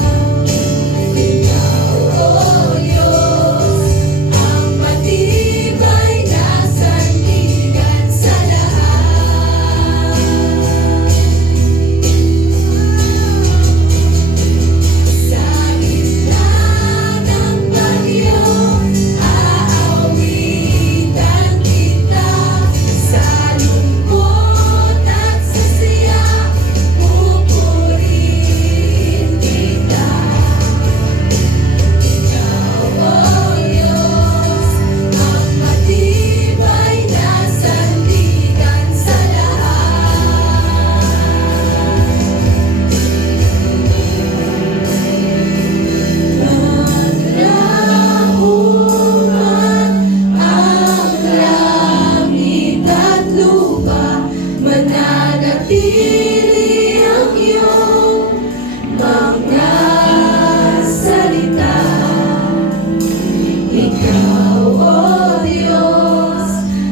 Ikaw, O Diyos, ang matibay na sandigan sa lahat. Sa gitna ng bagyo, aawitan kita. Sa lungkot at sa saya, pupurihin kita. Ikaw, O Diyos, ang matibay na sandigan sa lahat. Manlahuman ang langit at lupa, mananatili ang iyong mga salita. Ikaw, O Diyos,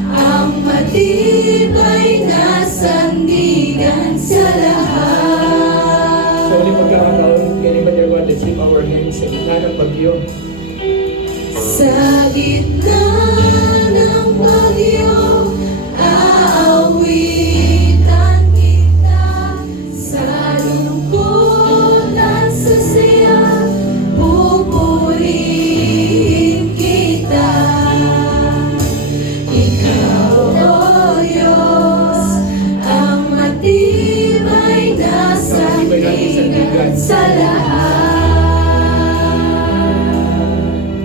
ang matibay na sandigan sa lahat. So ulit magkakataon, kaya ba dear God, let's lift our hands sa gitna ng bagyo. Sa gitna ng bagyo, aawitan kita. Sa lungkot at sa saya, pupurihin kita. Ikaw, O Diyos, ang matibay na sandigan sa lahat.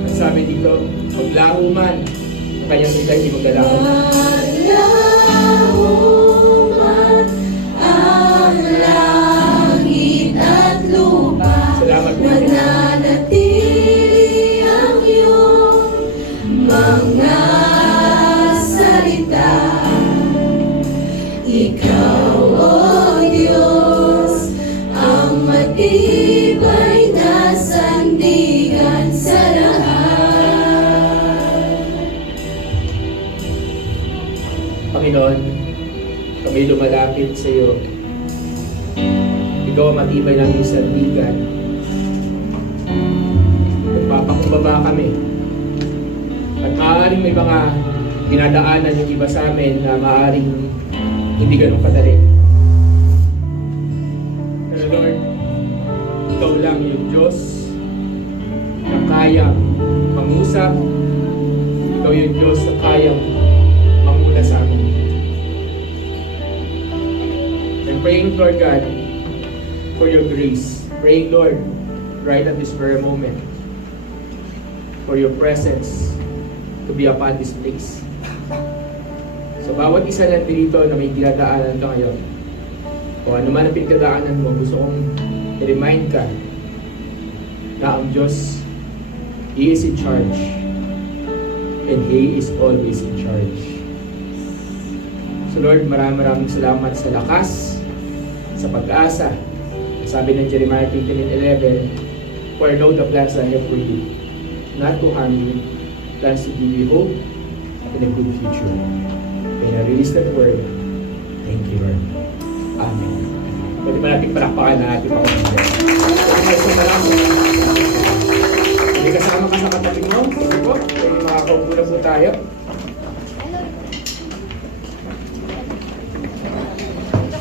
At sa amin dito, maglaho man ang kanyang salita, hindi maglalaho. Malahuman ang langit at lupa, Salamat po. mananatili ang iyong mga salita. Ikaw, O Diyos, ang matibay na sandigan sa lahat. Panginoon, kami lumalapit sa iyo. Ikaw ang matibay ng aming sandigan. Nagpapakumbaba kami. At maaaring may mga dinadaanan yung iba sa amin na maaaring hindi ganun kadali. Pero Lord, lang yung Diyos na kayang mangusap. Ikaw yung Diyos na kayang mamuna sa amin. I'm praying, Lord God, for your grace. Praying, Lord, right at this very moment, for your presence to be upon this place. So bawat isa nandito na may dinadaanan ka ngayon, o ano man ang pinagdadaanan mo, gusto kong i-remind ka na ang Diyos, He is in charge. And He is always in charge. So Lord, maraming salamat sa lakas, sa pag-asa. Sabi ng Jeremiah 15:11, for I know the plans I have for you, not to harm you, plans to give you hope and a good future. When I release that word, thank you, Lord. Amen. Pwede ba natin palakpakan na ating Panginoon? Hindi kasama ka sa katabi mo. Sige po. Pwede makakaupo na po tayo.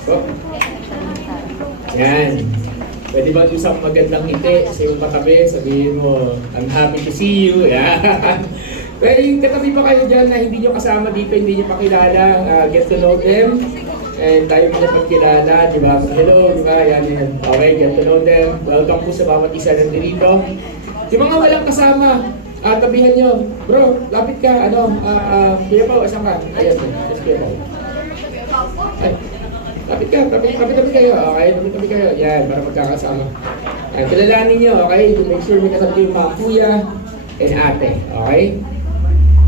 Po. Yan. Pwede ba isang magandang ngiti sa iyong katabi? Sabihin mo, I'm happy to see you. Yan. Pero yung katabi pa kayo dyan na hindi nyo kasama dito, hindi nyo pakilala, get to know them. And tayo mo na pagkilala, di ba? Hello, di ba? Yan, yan. Okay, get to know them. Welcome po sa bawat isa nandito. Yung mga walang kasama, tabihan nyo. Bro, lapit ka, Kuya Pao, asan ka? Ayan, yes, Kuya Pao. Ay, lapit kayo. Okay, lapit kayo. Yan, para magkakasama. Ay, kilalanin nyo, okay? To make sure may katabi yung mga kuya and ate, okay?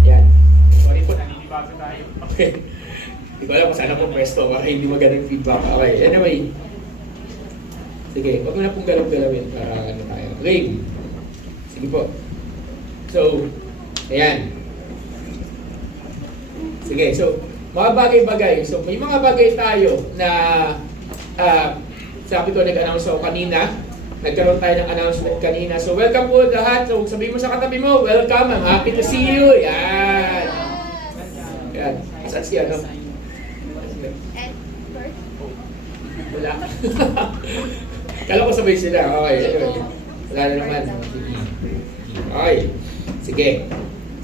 Yan. Sorry po, naninibago tayo. Okay. Hindi ko alam kung saan ako pwesto, okay? Hindi magandang feedback. Okay, anyway. Sige, huwag mo na pong galaw-galawin para tayo. Okay. Sige po. So, ayan. Sige, so, mga bagay-bagay. So, may mga bagay tayo na sabi ko, nag-announce ako kanina. Nagkaroon tayo ng announcement kanina. So, welcome po lahat. So, sabihin mo sa katabi mo, welcome. I'm happy to see you. Yan. Yan. Saan siya, no? Wala. Kala ko sabay sila. Okay. Wala na naman. Okay. Sige.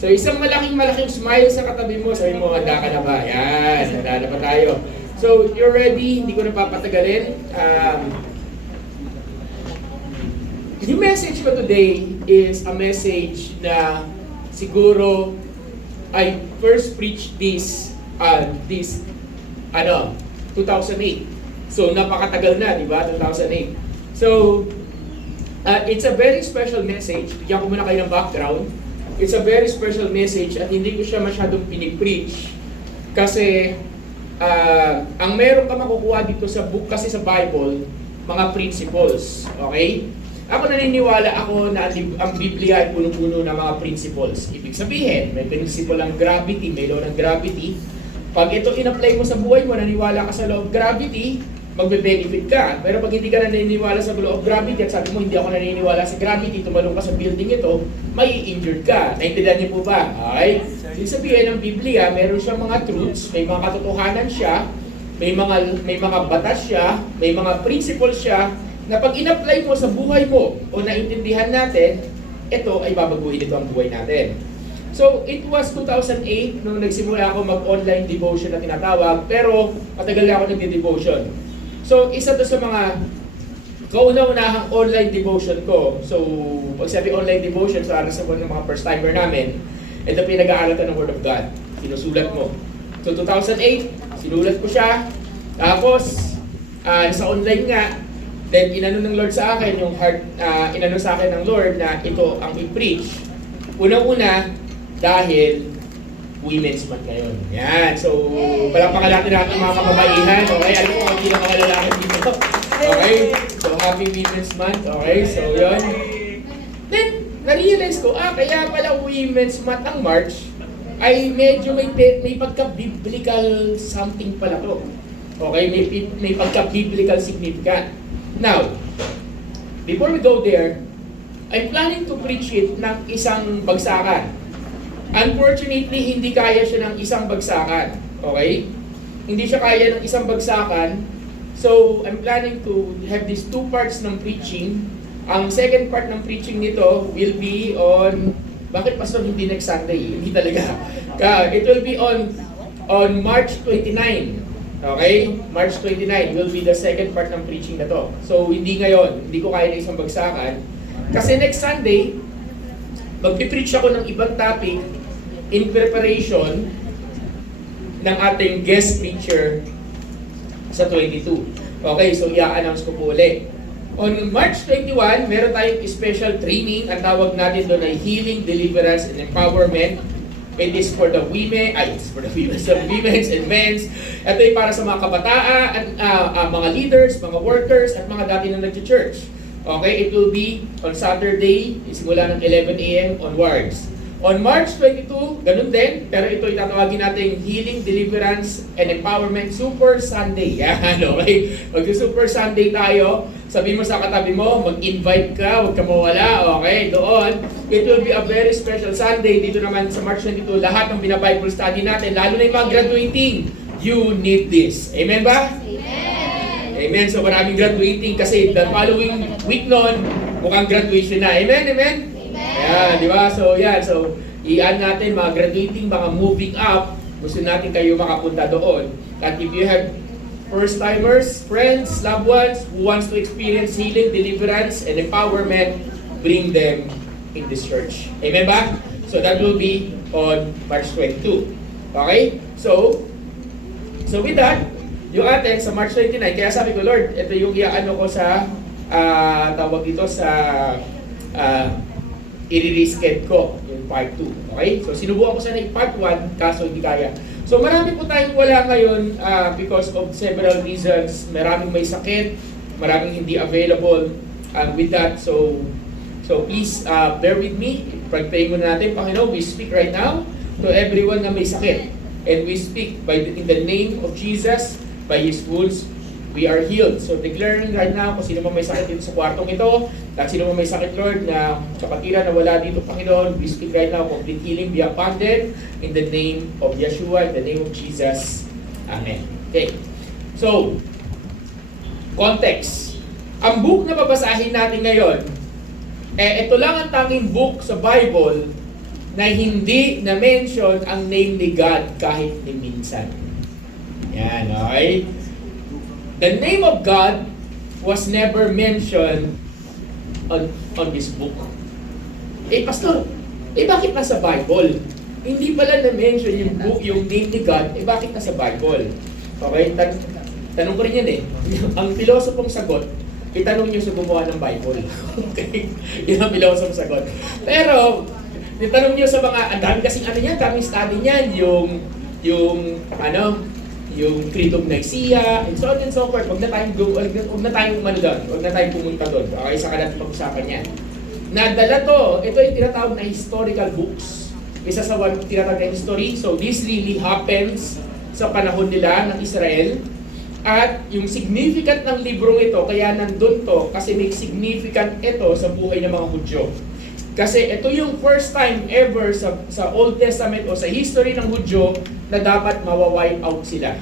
So, isang malaking smile sa katabi mo. Sabi mo, handa ka na ba? Yan. Handa na ba tayo? So, you're ready. Hindi ko na papatagalin. Yung message ko today is a message na siguro I first preached this 2008. So napakatagal na, di ba? 2008. So it's a very special message. Bigyan ko muna kayo ng background. It's a very special message at hindi ko siya masyadong pinipreach kasi ang meron ka makukuha dito sa book kasi sa Bible, mga principles. Okay? Ako naniniwala na ang Biblia ay puno-puno ng mga principles. Ibig sabihin, may principle ng gravity, may law ng gravity. Pag ito in-apply mo sa buhay mo, naniwala ka sa law of gravity, magbe-benefit ka. Pero pag hindi ka naniniwala sa law of gravity at sabi mo, hindi ako naniniwala sa gravity, tumalong ka sa building ito, may injured ka. Naintindihan niyo po ba? Okay? Ibig sabihin ng Biblia, meron siyang mga truths, may mga katotohanan siya, may mga batas siya, may mga principles siya, na pag in-apply mo sa buhay mo o naintindihan natin, ito ay babaguhin ito ang buhay natin. So, it was 2008 nung nagsimula ako mag-online devotion na tinatawag, pero matagal na ako nagde-devotion. So, isa to sa mga kauna-unahang online devotion ko. So, pag sabi online devotion, so aras ako ng mga first timer namin, ito pinag-aalatan ng Word of God. Sinusulat mo. So, 2008, sinulat ko siya. Tapos, sa online nga, then inano ng Lord sa akin yung inano sa akin ng Lord na ito ang i-preach. Unang-una dahil Women's Month ngayon. Yan. So, palakpakan natin mga kababaihan. Okay, alam mo hindi na mga lalaki dito. Okay? So, happy Women's Month. Okay? So, yun. Then, na-realize ko, kaya pala Women's Month ang March ay medyo may pagka-biblical something pala to. Okay? May pagka-biblical significant. Now, before we go there, I'm planning to preach it ng isang bagsakan. Unfortunately, hindi kaya siya ng isang bagsakan. Okay? Hindi siya kaya ng isang bagsakan. So, I'm planning to have these two parts ng preaching. Ang second part ng preaching nito will be on, bakit pastor hindi next Sunday? Hindi talaga. It will be on March 29. Okay? March 29 will be the second part ng preaching na to. So hindi ngayon, hindi ko kaya na isang bagsakan. Kasi next Sunday, magpipreach ako ng ibang topic in preparation ng ating guest preacher sa 22. Okay, so i-announce ko po ulit. On March 21, meron tayong special training. Ang tawag natin doon ay Healing, Deliverance, and Empowerment. It is for the women, so women's and men's. Ito ay para sa mga kabataan, mga leaders, mga workers, at mga dati na nag-church. Okay, it will be on Saturday, simula ng 11 a.m. onwards. On March 22, ganun din, pero ito itatawagin natin Healing, Deliverance, and Empowerment Super Sunday. Yan, okay? Mag-Super Sunday tayo. Sabi mo sa katabi mo, mag-invite ka, huwag ka mawala, okay? Doon, it will be a very special Sunday. Dito naman sa March 22, lahat ng bina-Bible study natin, lalo na yung mga graduating, you need this. Amen ba? Amen! Amen. So maraming graduating kasi the following week nun, mukhang graduation na. Amen? Amen? Ayan, di ba? So, yan. So, iyan natin, mga graduating, mga moving up, gusto natin kayo makapunta doon. At if you have first-timers, friends, loved ones, who wants to experience healing, deliverance, and empowerment, bring them in this church. Amen ba? So, that will be on March 22. Okay? So with that, yung atin sa March 29, kaya sabi ko, Lord, ito yung iaano ko sa, tawag dito sa, i-reschedule ko yung part 2. Okay? So sinubukan ko sana yung part 1, kaso hindi kaya. So marami po tayong wala ngayon because of several reasons. Maraming may sakit, maraming hindi available with that. So please bear with me. Pag-pray muna natin, Panginoon, we speak right now to everyone na may sakit. And we speak in the name of Jesus, by His wounds, we are healed. So declaring right now kung sino man may sakit dito sa kwartong ito, at sino man may sakit, Lord, na kapatiran na wala dito, Panginoon, we speak right now, complete healing be upon them in the name of Yeshua, in the name of Jesus. Amen. Okay. So, context. Ang book na babasahin natin ngayon, ito lang ang tanging book sa Bible na hindi na-mention ang name ni God kahit ni minsan. Yan, okay? The name of God was never mentioned on this book. Pastor, bakit nasa Bible? Hindi pala na-mention yung book, yung name ni God, bakit nasa Bible? Okay, tanong ko rin yan Ang pilosopong sagot, itanong nyo sa gumawa ng Bible. Okay? Yun ang pilosopong sagot. Pero, itanong nyo sa mga, ang dami kasing daming study niyan, yung Creed of Nicaea, and so on and so forth. Huwag na tayong umano doon. Huwag na tayong pumunta doon. Okay, saka natin pag-usapan yan. Nadala to, ito yung tinatawag na historical books. Isa sa tinatawag na history. So this really happens sa panahon nila ng Israel. At yung significant ng librong ito, kaya nandun to, kasi may significant ito sa buhay ng mga Hudyo. Kasi ito yung first time ever sa Old Testament o sa history ng Hudyo na dapat mawa-wipe out sila.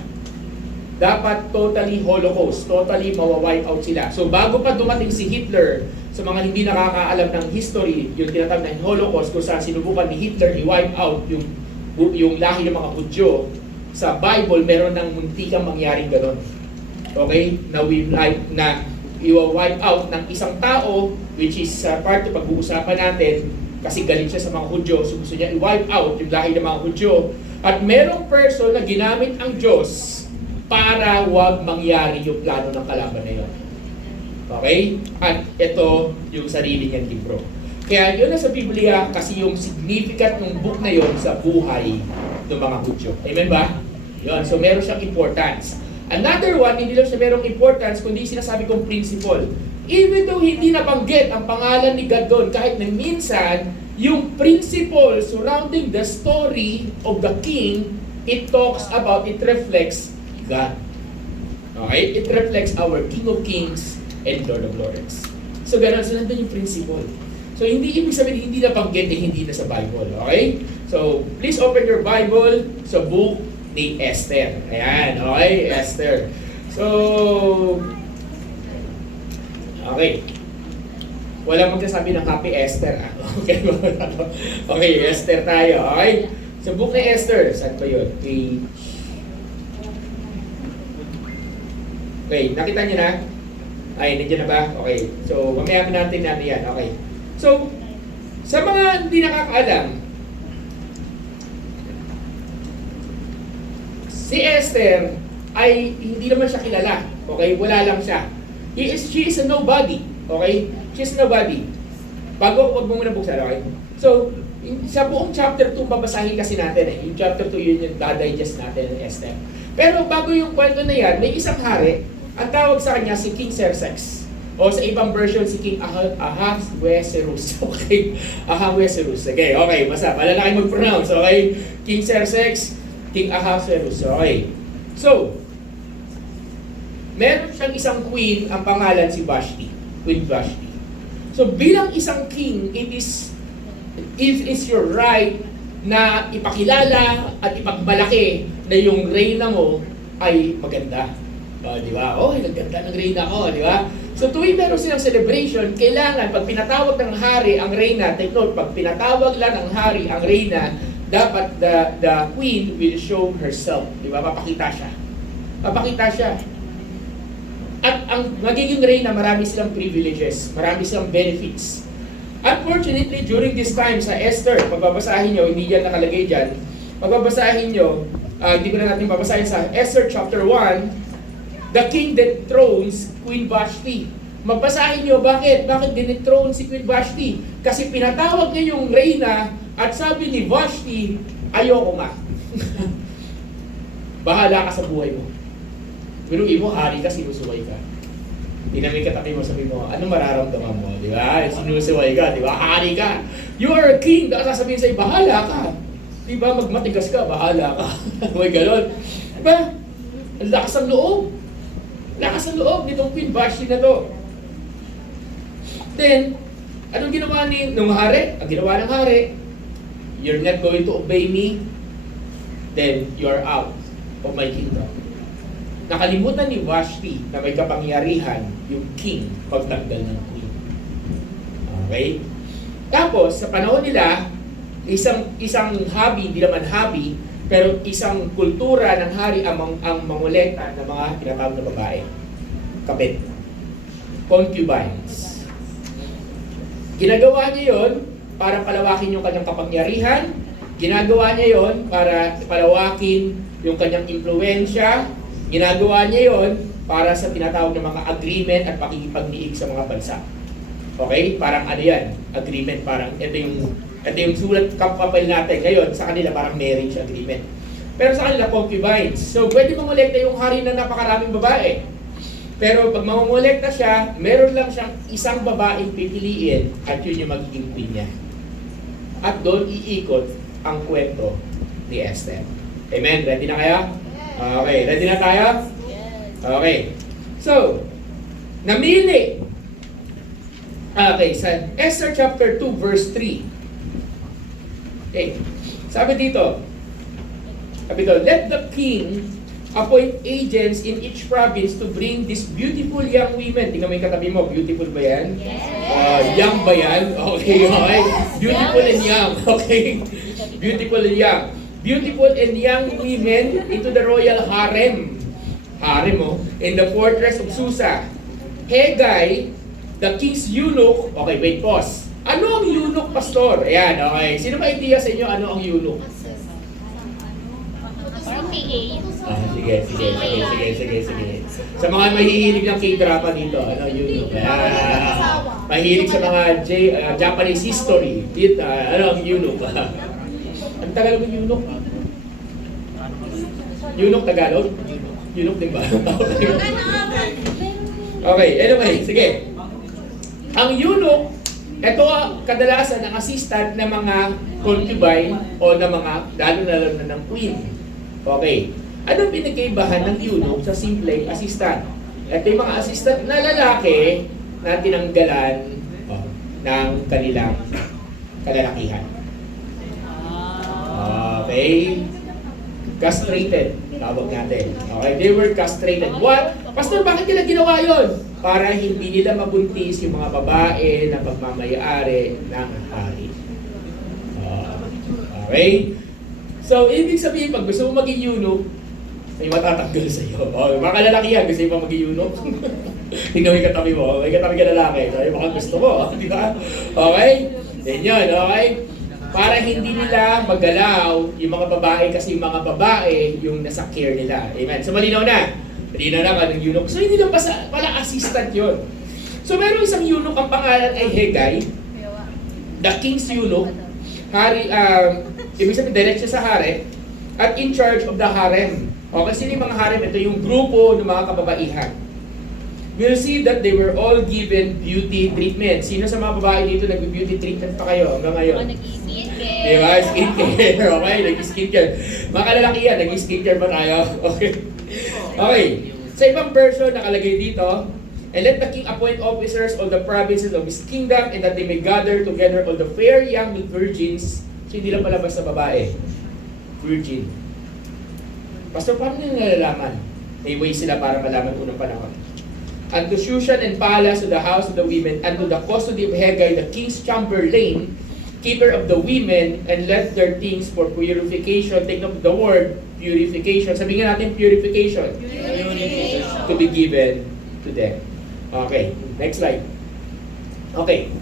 Dapat totally Holocaust, totally mawa-wipe out sila. So bago pa dumating si Hitler, sa mga hindi nakakaalam ng history, yung tinatawag na Holocaust, kung saan sinubukan ni Hitler i-wipe out yung lahi ng mga Hudyo, sa Bible meron ng muntikang mangyaring gano'n. Okay? Na i-wipe out ng isang tao, which is part of pag-uusapan natin, kasi galit siya sa mga Hudyo, so gusto niya i-wipe out yung lahi ng mga Hudyo. At merong person na ginamit ang Diyos para wag mangyari yung plano ng kalaban na yun. Okay? At ito yung sarili niyang libro. Kaya yun na sa Biblia kasi yung significant ng book na yun sa buhay ng mga Hudyo. Amen ba? Yun. So meron siyang importance. Another one, hindi lang siya merong importance, kundi sinasabi kong principle. Even though hindi nabanggit ang pangalan ni God doon, kahit na minsan, yung principle surrounding the story of the king, it talks about, it reflects God. Okay? It reflects our King of Kings and Lord of Lords. So ganun, so nandun yung principle. So hindi ibig sabihin, hindi nabanggit, hindi na sa Bible. Okay? So please open your Bible sa book ni Esther. Ayan, okay, Esther. So, okay. Walang magsasabi ng copy Esther. Okay, okay, Esther tayo. Okay? Sa book ni Esther, saan ba yun? Okay, nakita niyo na? Ay, nandiyan na ba? Okay. So, mamaya natin yan. Okay. So, sa mga hindi nakakaalam, si Esther ay hindi naman siya kilala. Okay? Wala lang siya. She is a nobody. Okay? She is nobody. Wag mo muna buksan, okay? So, sa buong chapter 2, babasahin kasi natin eh. Yung chapter 2, yun yung dadigest natin ng Esther. Pero bago yung kwento na yan, may isang hari, ang tawag sa kanya si King Xerxes. O sa ibang version, si King Ahasuerus. Okay? Ahasuerus. Okay, basta. Malala kayo mag-pronounce. Okay? King Xerxes, King Ahasuerus. Okay. So, meron siyang isang queen, ang pangalan si Vashti. Queen Vashti. So, bilang isang king, it is your right na ipakilala at ipagmalaki na yung reyna mo ay maganda. Di ba? Oh, naganda ng reyna ko, di ba? So tuwing meron silang celebration, kailangan pag pinatawag ng hari ang reyna, take note, pag pinatawag lang ng hari ang reyna, dapat the queen will show herself. Di ba? Papakita siya. At ang magiging reyna, marami silang privileges, marami silang benefits. Unfortunately, during this time sa Esther, pagbabasahin nyo, hindi yan nakalagay dyan, pagbabasahin nyo, hindi ko na natin babasahin sa Esther chapter 1, the king dethrones Queen Vashti. Magbasahin nyo, bakit? Bakit dinethrone si Queen Vashti? Kasi pinatawag niya yung reyna at sabi ni Vashti, ayoko nga. Bahala ka sa buhay mo. Biruin mo, hari ka, sinusuway ka. Hindi namin katabi mo, sabi mo, ano mararamdaman mo? Di ba? Sinusuway ka, di ba? Hari ka. You are a king. Dahil sasabihin sa'yo, bahala ka. Di ba? Magmatigas ka, bahala ka. May ganon. Di ba? Ang lakas ang loob. Lakas ang loob nitong Queen Vashti na to. Then, anong ginawa ng hari? Ang ginawa ng hari, you're not going to obey me, then you're out of my kingdom. Nakalimutan ni Vashti na may kapangyarihan yung king pagtanggal ng queen. Okay? Tapos, sa panahon nila, isang hobby, hindi naman hobby, pero isang kultura ng hari ang mangolekta ng mga tinatawag na babae. Kabit. Concubines. Ginagawa niya yon para palawakin yung kanyang kapangyarihan. Ginagawa niya yon para palawakin yung kanyang impluensya. Ginagawa niya yon para sa tinatawag na mga agreement at pakikipagniig sa mga bansa. Okay? Parang ano yan? Agreement, parang ito yung sulat kapapal natin. Ngayon, sa kanila parang marriage agreement. Pero sa kanila, concubines. So, pwede mangolekta yung hari na napakaraming babae. Pero pag mangolekta siya, meron lang siyang isang babaeng pipiliin at yun yung magiging queen niya. At doon iikot ang kwento ni Esther. Amen? Ready na kaya? Okay, ready na tayo? Okay. So, namili. Okay, sa Esther chapter 2 verse 3. Okay. Sabi dito, let the king appoint agents in each province to bring these beautiful young women. Tingnan mo yung katabi mo, beautiful ba yan? Yes. Young ba yan? Okay, okay. Beautiful and young. Okay. Beautiful and young. Beautiful and young women into the royal harem. Harem, in the fortress of Susa. Hegai, the king's eunuch. Okay, wait, pause. Ano ang eunuch, pastor? Ayan, okay. Sino ba idea sa inyo ano ang eunuch? Parang PA. Sige. Sa mga mahihilig ng K-drama dito, ano eunuch? Mahilig sa mga Japanese history. Ano ang eunuch? Ang Tagalog ng eunuch? Eunuch Tagalog? Eunuch din ba? Okay, anyway, sige. Ang eunuch, ito kadalasan ang assistant ng mga concubine o ng mga, lalo na ng queen. Okay. Anong pinagkaibahan ng eunuch sa simpleng assistant? Ito yung mga assistant na lalaki na tinanggalan ng kanilang kalalakihan. Okay. Castrated, tawag natin. Okay, they were castrated. What Pastor, bakit nila ginawa yon? Para hindi nila mabuntis yung mga babae na pagmamayari ng hari. Okay? So, ibig sabihin, pag gusto mo maging eunuch, may matatanggal sa iyo. Mga kalalakihan, gusto mo maging eunuch? Tingnan mo yung katabi mo. May katabi ka lalaki. Sabi, baka gusto mo. Di ba? Okay? Yan yun, okay? Para hindi nila magalaw yung mga babae kasi yung mga babae yung nasa care nila. Amen? So, malinaw na. Malinaw na ka ng eunuch. So, hindi lang pala assistant yun. So, meron isang eunuch, ang pangalan ay Hegai. The king's eunuch. Hari, ibig sabihin, direct siya sa hari. At in charge of the harem. O, kasi yung mga harem, ito yung grupo ng mga kababaihan. We'll see that they were all given beauty treatment. Sino sa mga babae dito nag-beauty treatment pa kayo hanggang ngayon? Nag-skincare. Diba? Skincare. Okay, nag-skincare. Mga kalalaki yan, nag-skincare ba tayo? Okay. Okay. Sa ibang version, nakalagay dito, and let the king appoint officers of the provinces of his kingdom, and that they may gather together all the fair young virgins. So, hindi lang pala basta babae. Virgin. Pastor, paano nyo nalalaman? May way sila para malaman unang panahon. And to Shushan and Palace, to the house of the women, and to the custody of Hegai, the king's chamberlain, keeper of the women, and let their things for purification. Take note of the word, purification. Sabihin natin purification. To be given to them. Okay, next slide. Okay.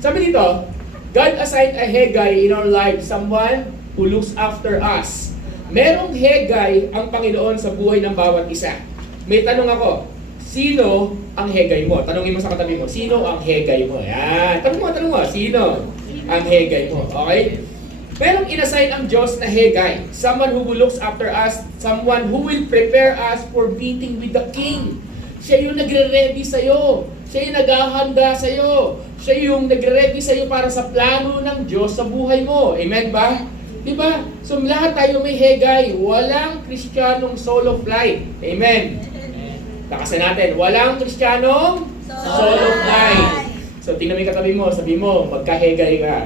Sabi dito, God assigned a Hegai in our life, someone who looks after us. Merong Hegai ang Panginoon sa buhay ng bawat isa. May tanong ako, sino ang Hegai mo? Tanungin mo sa katabi mo, sino ang Hegai mo? Yan. Tanong mo, sino ang Hegai mo? Okay? Merong inassign ang Diyos na Hegai. Someone who looks after us, someone who will prepare us for meeting with the King. Siya yung nagre-ready sa'yo. Siya yung naghahanda sa'yo. Siya yung nagre-ready sa'yo para sa plano ng Diyos sa buhay mo. Amen ba? Diba? So lahat tayo may Hegai. Walang Kristiyanong solo flight. Amen. Takasan natin. Walang Kristiyanong solo flight. So tingnan mo yung katabi mo. Sabi mo, magka-Hegai ka.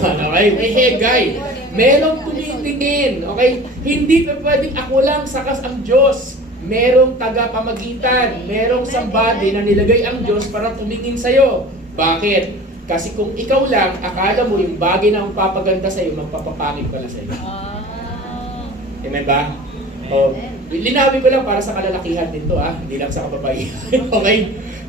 Okay? May Hegai. Merong tumitingin. Okay? Hindi pa pwedeng ako lang sakas ang Diyos. Merong taga-pamagitan. Merong somebody na nilagay ang Diyos para tumingin sa'yo. Bakit? Kasi kung ikaw lang, akala mo yung bagay na magpapaganda sa'yo, magpapapangit pala sa'yo. Amen ba? O, linawin ko lang para sa kalalakihan din to, hindi lang sa kababaihan. Okay?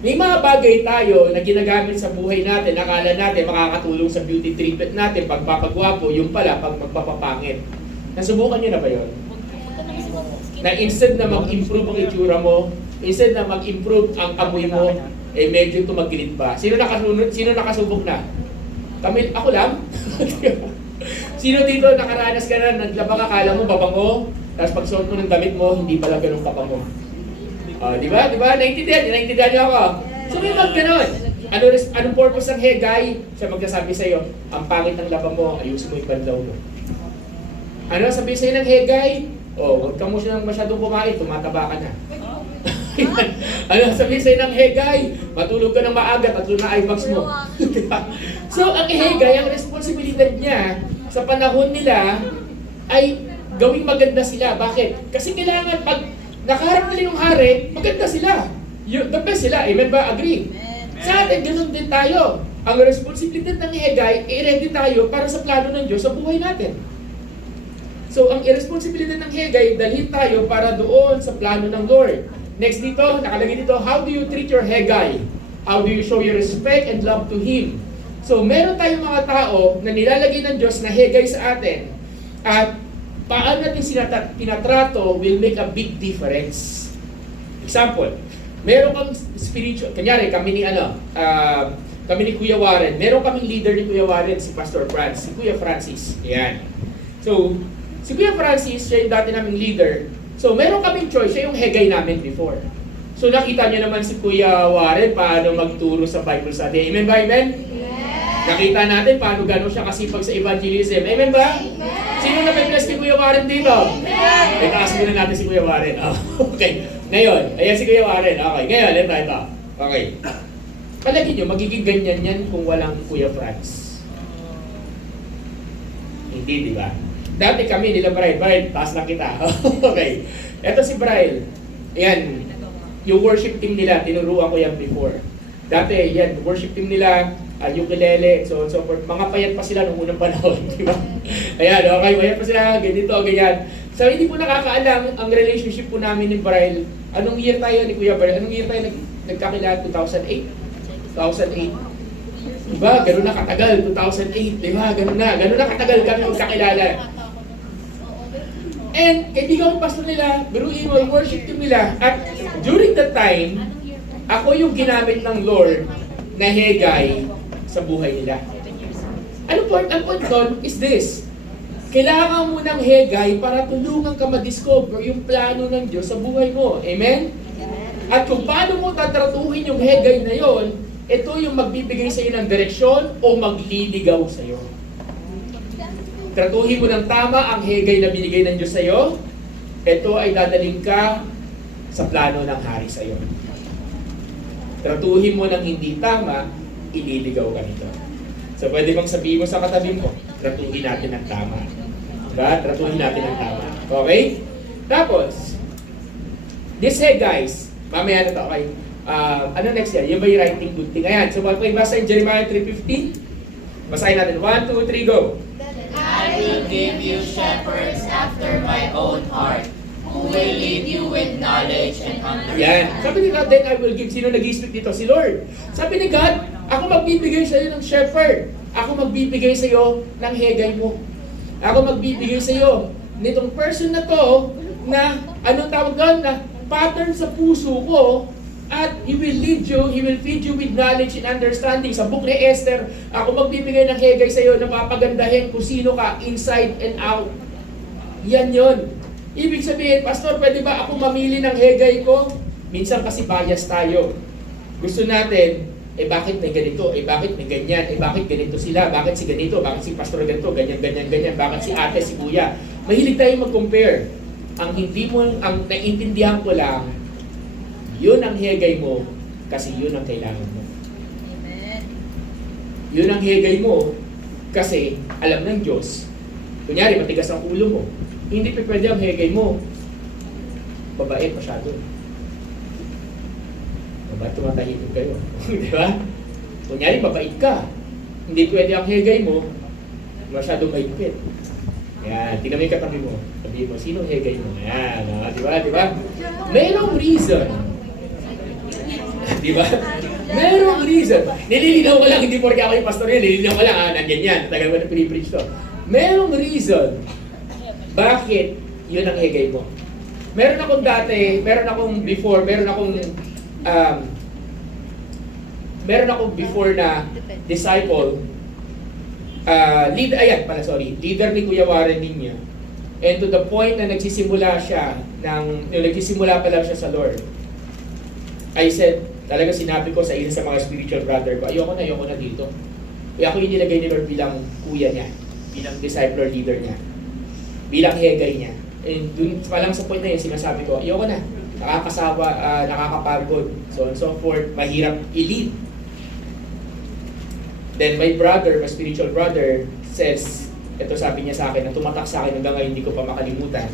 May mga bagay tayo na ginagamit sa buhay natin, akala natin makakatulong sa beauty treatment natin, pagpapagwapo, yung pala, pag magpapapangit. Nasubukan nyo na ba yun? Na instead na mag-improve ang itsura mo, instead na mag-improve ang amoy mo, eh medyo tumagilid pa. Sino nakasubok na? Kami, ako lang? Sino dito nakaranas ka na, naglabang akala mo, babango, tapos pag suot mo ng damit mo, hindi pala ganun kabango. Di ba? Di ba? Naintindihan niyo ako. So may mag ganun. Anong purpose ng Hegai? Siya magsasabi sa'yo, ang pangit ng labang mo, ayusin mo yung bandaw mo. Ano sabi sa'yo ng Hegai? Huwag ka mo siya masyadong kumain, tumataba ka na. Ano sabi sa'yo ng Hegai? Matulog ka ng maaga, tatlo na eyebags mo. So ang Hegai, ang responsibilidad niya sa panahon nila ay gawing maganda sila. Bakit? Kasi kailangan pag nakaharap nila yung hari, maganda sila. The best sila. Amen ba? Agree? Sa atin, ganun din tayo. Ang responsibilidad ng Hegai, i-ready tayo para sa plano ng Diyos sa buhay natin. So, ang irresponsibilidad ng Hegai, dalhin tayo para doon sa plano ng Lord. Next dito, nakalagay dito, how do you treat your Hegai? How do you show your respect and love to Him? So, meron tayong mga tao na nilalagay ng Diyos na Hegai sa atin. At paano natin pinatrato will make a big difference. Example, meron kang spiritual, kanyari kami ni Kuya Warren, meron kaming leader ni Kuya Warren, si Pastor Franz, si Kuya Francis. Ayan. So, si Kuya Francis, siya yung dati naming leader. So, meron kaming choice, siya yung Hegai namin before. So, nakita niyo naman si Kuya Warren paano magturo sa Bible study. Amen ba? Amen? Yes. Nakita natin paano gano'n siya kasipag sa evangelism. Amen ba? Amen. Sino na may bless kay Kuya Warren dito? Amen. Itaas muna natin si Kuya Warren. Okay. Ngayon, ayan si Kuya Warren. Okay. Ngayon, ito. Okay. Palagi nyo, magiging ganyan yan kung walang Kuya Franz. Hindi, di ba? Dati kami nila Bryle, taas na kita. Okay. Ito si Bryle. Ayan. yung worship team nila, tinuruan ko yan before. Dati, yan, worship team nila, ukulele, so on and so forth. Mga payat pa sila nung unang panahon, di ba? Ayan, okay, payat pa sila, ganito, ganyan. So, hindi po nakakaalam ang relationship po namin ni Baral. Anong year tayo ni Kuya Baral? Anong year tayo nagkakilala? 2008? 2008. Diba? Ganun na katagal, 2008. Diba? Ganun na katagal kami magkakilala. And, kaibigan ko pastor nila, biruin mo, yung worship team nila. At during that time, ako yung ginamit ng Lord na hegay sa buhay nila. Ang point doon is this. Kailangan mo ng hegay para tulungan ka ma-discover yung plano ng Diyos sa buhay mo. Amen? At kung paano mo tatratuhin yung hegay na yon, ito yung magbibigay sa iyo ng direksyon o magliligaw sa iyo. Tratuhin mo ng tama ang hegay na binigay ng Diyos sa iyo, ito ay dadaling ka sa plano ng hari sa iyo. Tratuhin mo ng hindi tama, ililigaw ka nito. So pwede bang sabihin mo sa katabi mo, tratuhin natin ng tama. Diba? Tratuhin natin ng tama. Okay? Tapos, this hey guys, mamaya na to, okay? Ano next yan? Yung ba yung writing good thing? Ayan, so basa in Jeremiah 3:15. Basahin natin. 1, 2, 3, go! I will give you shepherds after my own heart, who will lead you with knowledge and understanding. Yan. Sabi ni God, then I will give. Sino nag-i-speak dito? Si Lord. Sabi ni God, ako magbibigay sa iyo ng shepherd. Ako magbibigay sa iyo ng hegay mo. Ako magbibigay sa iyo nitong person na to na, anong tawag doon? Na pattern sa puso ko, at He will lead you, He will feed you with knowledge and understanding. Sa book ni Esther, ako magbibigay ng hegay sa iyo na papagandahin kung sino ka inside and out. Yan yon. Ibig sabihin, Pastor, pwede ba ako mamili ng hegay ko? Minsan kasi bias tayo. Gusto natin, bakit may ganito? Bakit may ganyan? Bakit ganito sila? Bakit si ganito? Bakit si Pastor ganito? Ganyan, ganyan, ganyan. Bakit si ate, si kuya? Mahilig tayo mag-compare. Ang naiintindihan ko lang, yun ang hegay mo kasi yun ang kailangan mo. Yun ang hegay mo kasi alam ng Diyos. Kunyari, matigas ang ulo mo. Hindi pa pwede ang hegay mo. Babait masyado. Ba't tumatahimik kayo? Di ba? Kunyari, mabait ka. Hindi pwede ang hegay mo, masyadong mahigpit. Yan, tingnan mo yung katabi mo. Sabihin mo, sino hegay mo? Yan, di ba? Di ba? Merong reason. Di ba? Merong reason. Nililinaw ko lang, hindi porke ako yung pastor yan. Nililinaw ko lang, nandiyan yan. Tagal mo na pinipreach to. Merong reason. Bakit yun ang hegay mo? Meron akong dati, meron akong before na disciple, leader ni Kuya Warren Ninya. And to the point na nagsisimula pa lang siya sa Lord. I said, talaga sinabi ko sa isa sa mga spiritual brother ko, ayoko na dito. Kaya ako yung nilagay ni Lord bilang kuya niya, bilang discipler leader niya, bilang hegay niya. And dun pa lang sa point na yun, sinasabi ko, ayoko na. Nakakasawa, nakakapagod, so on and so forth, mahirap i-lead. Then my brother, my spiritual brother, says, ito sabi niya sa akin, na tumatak sa akin hanggang ngayon hindi ko pa makalimutan.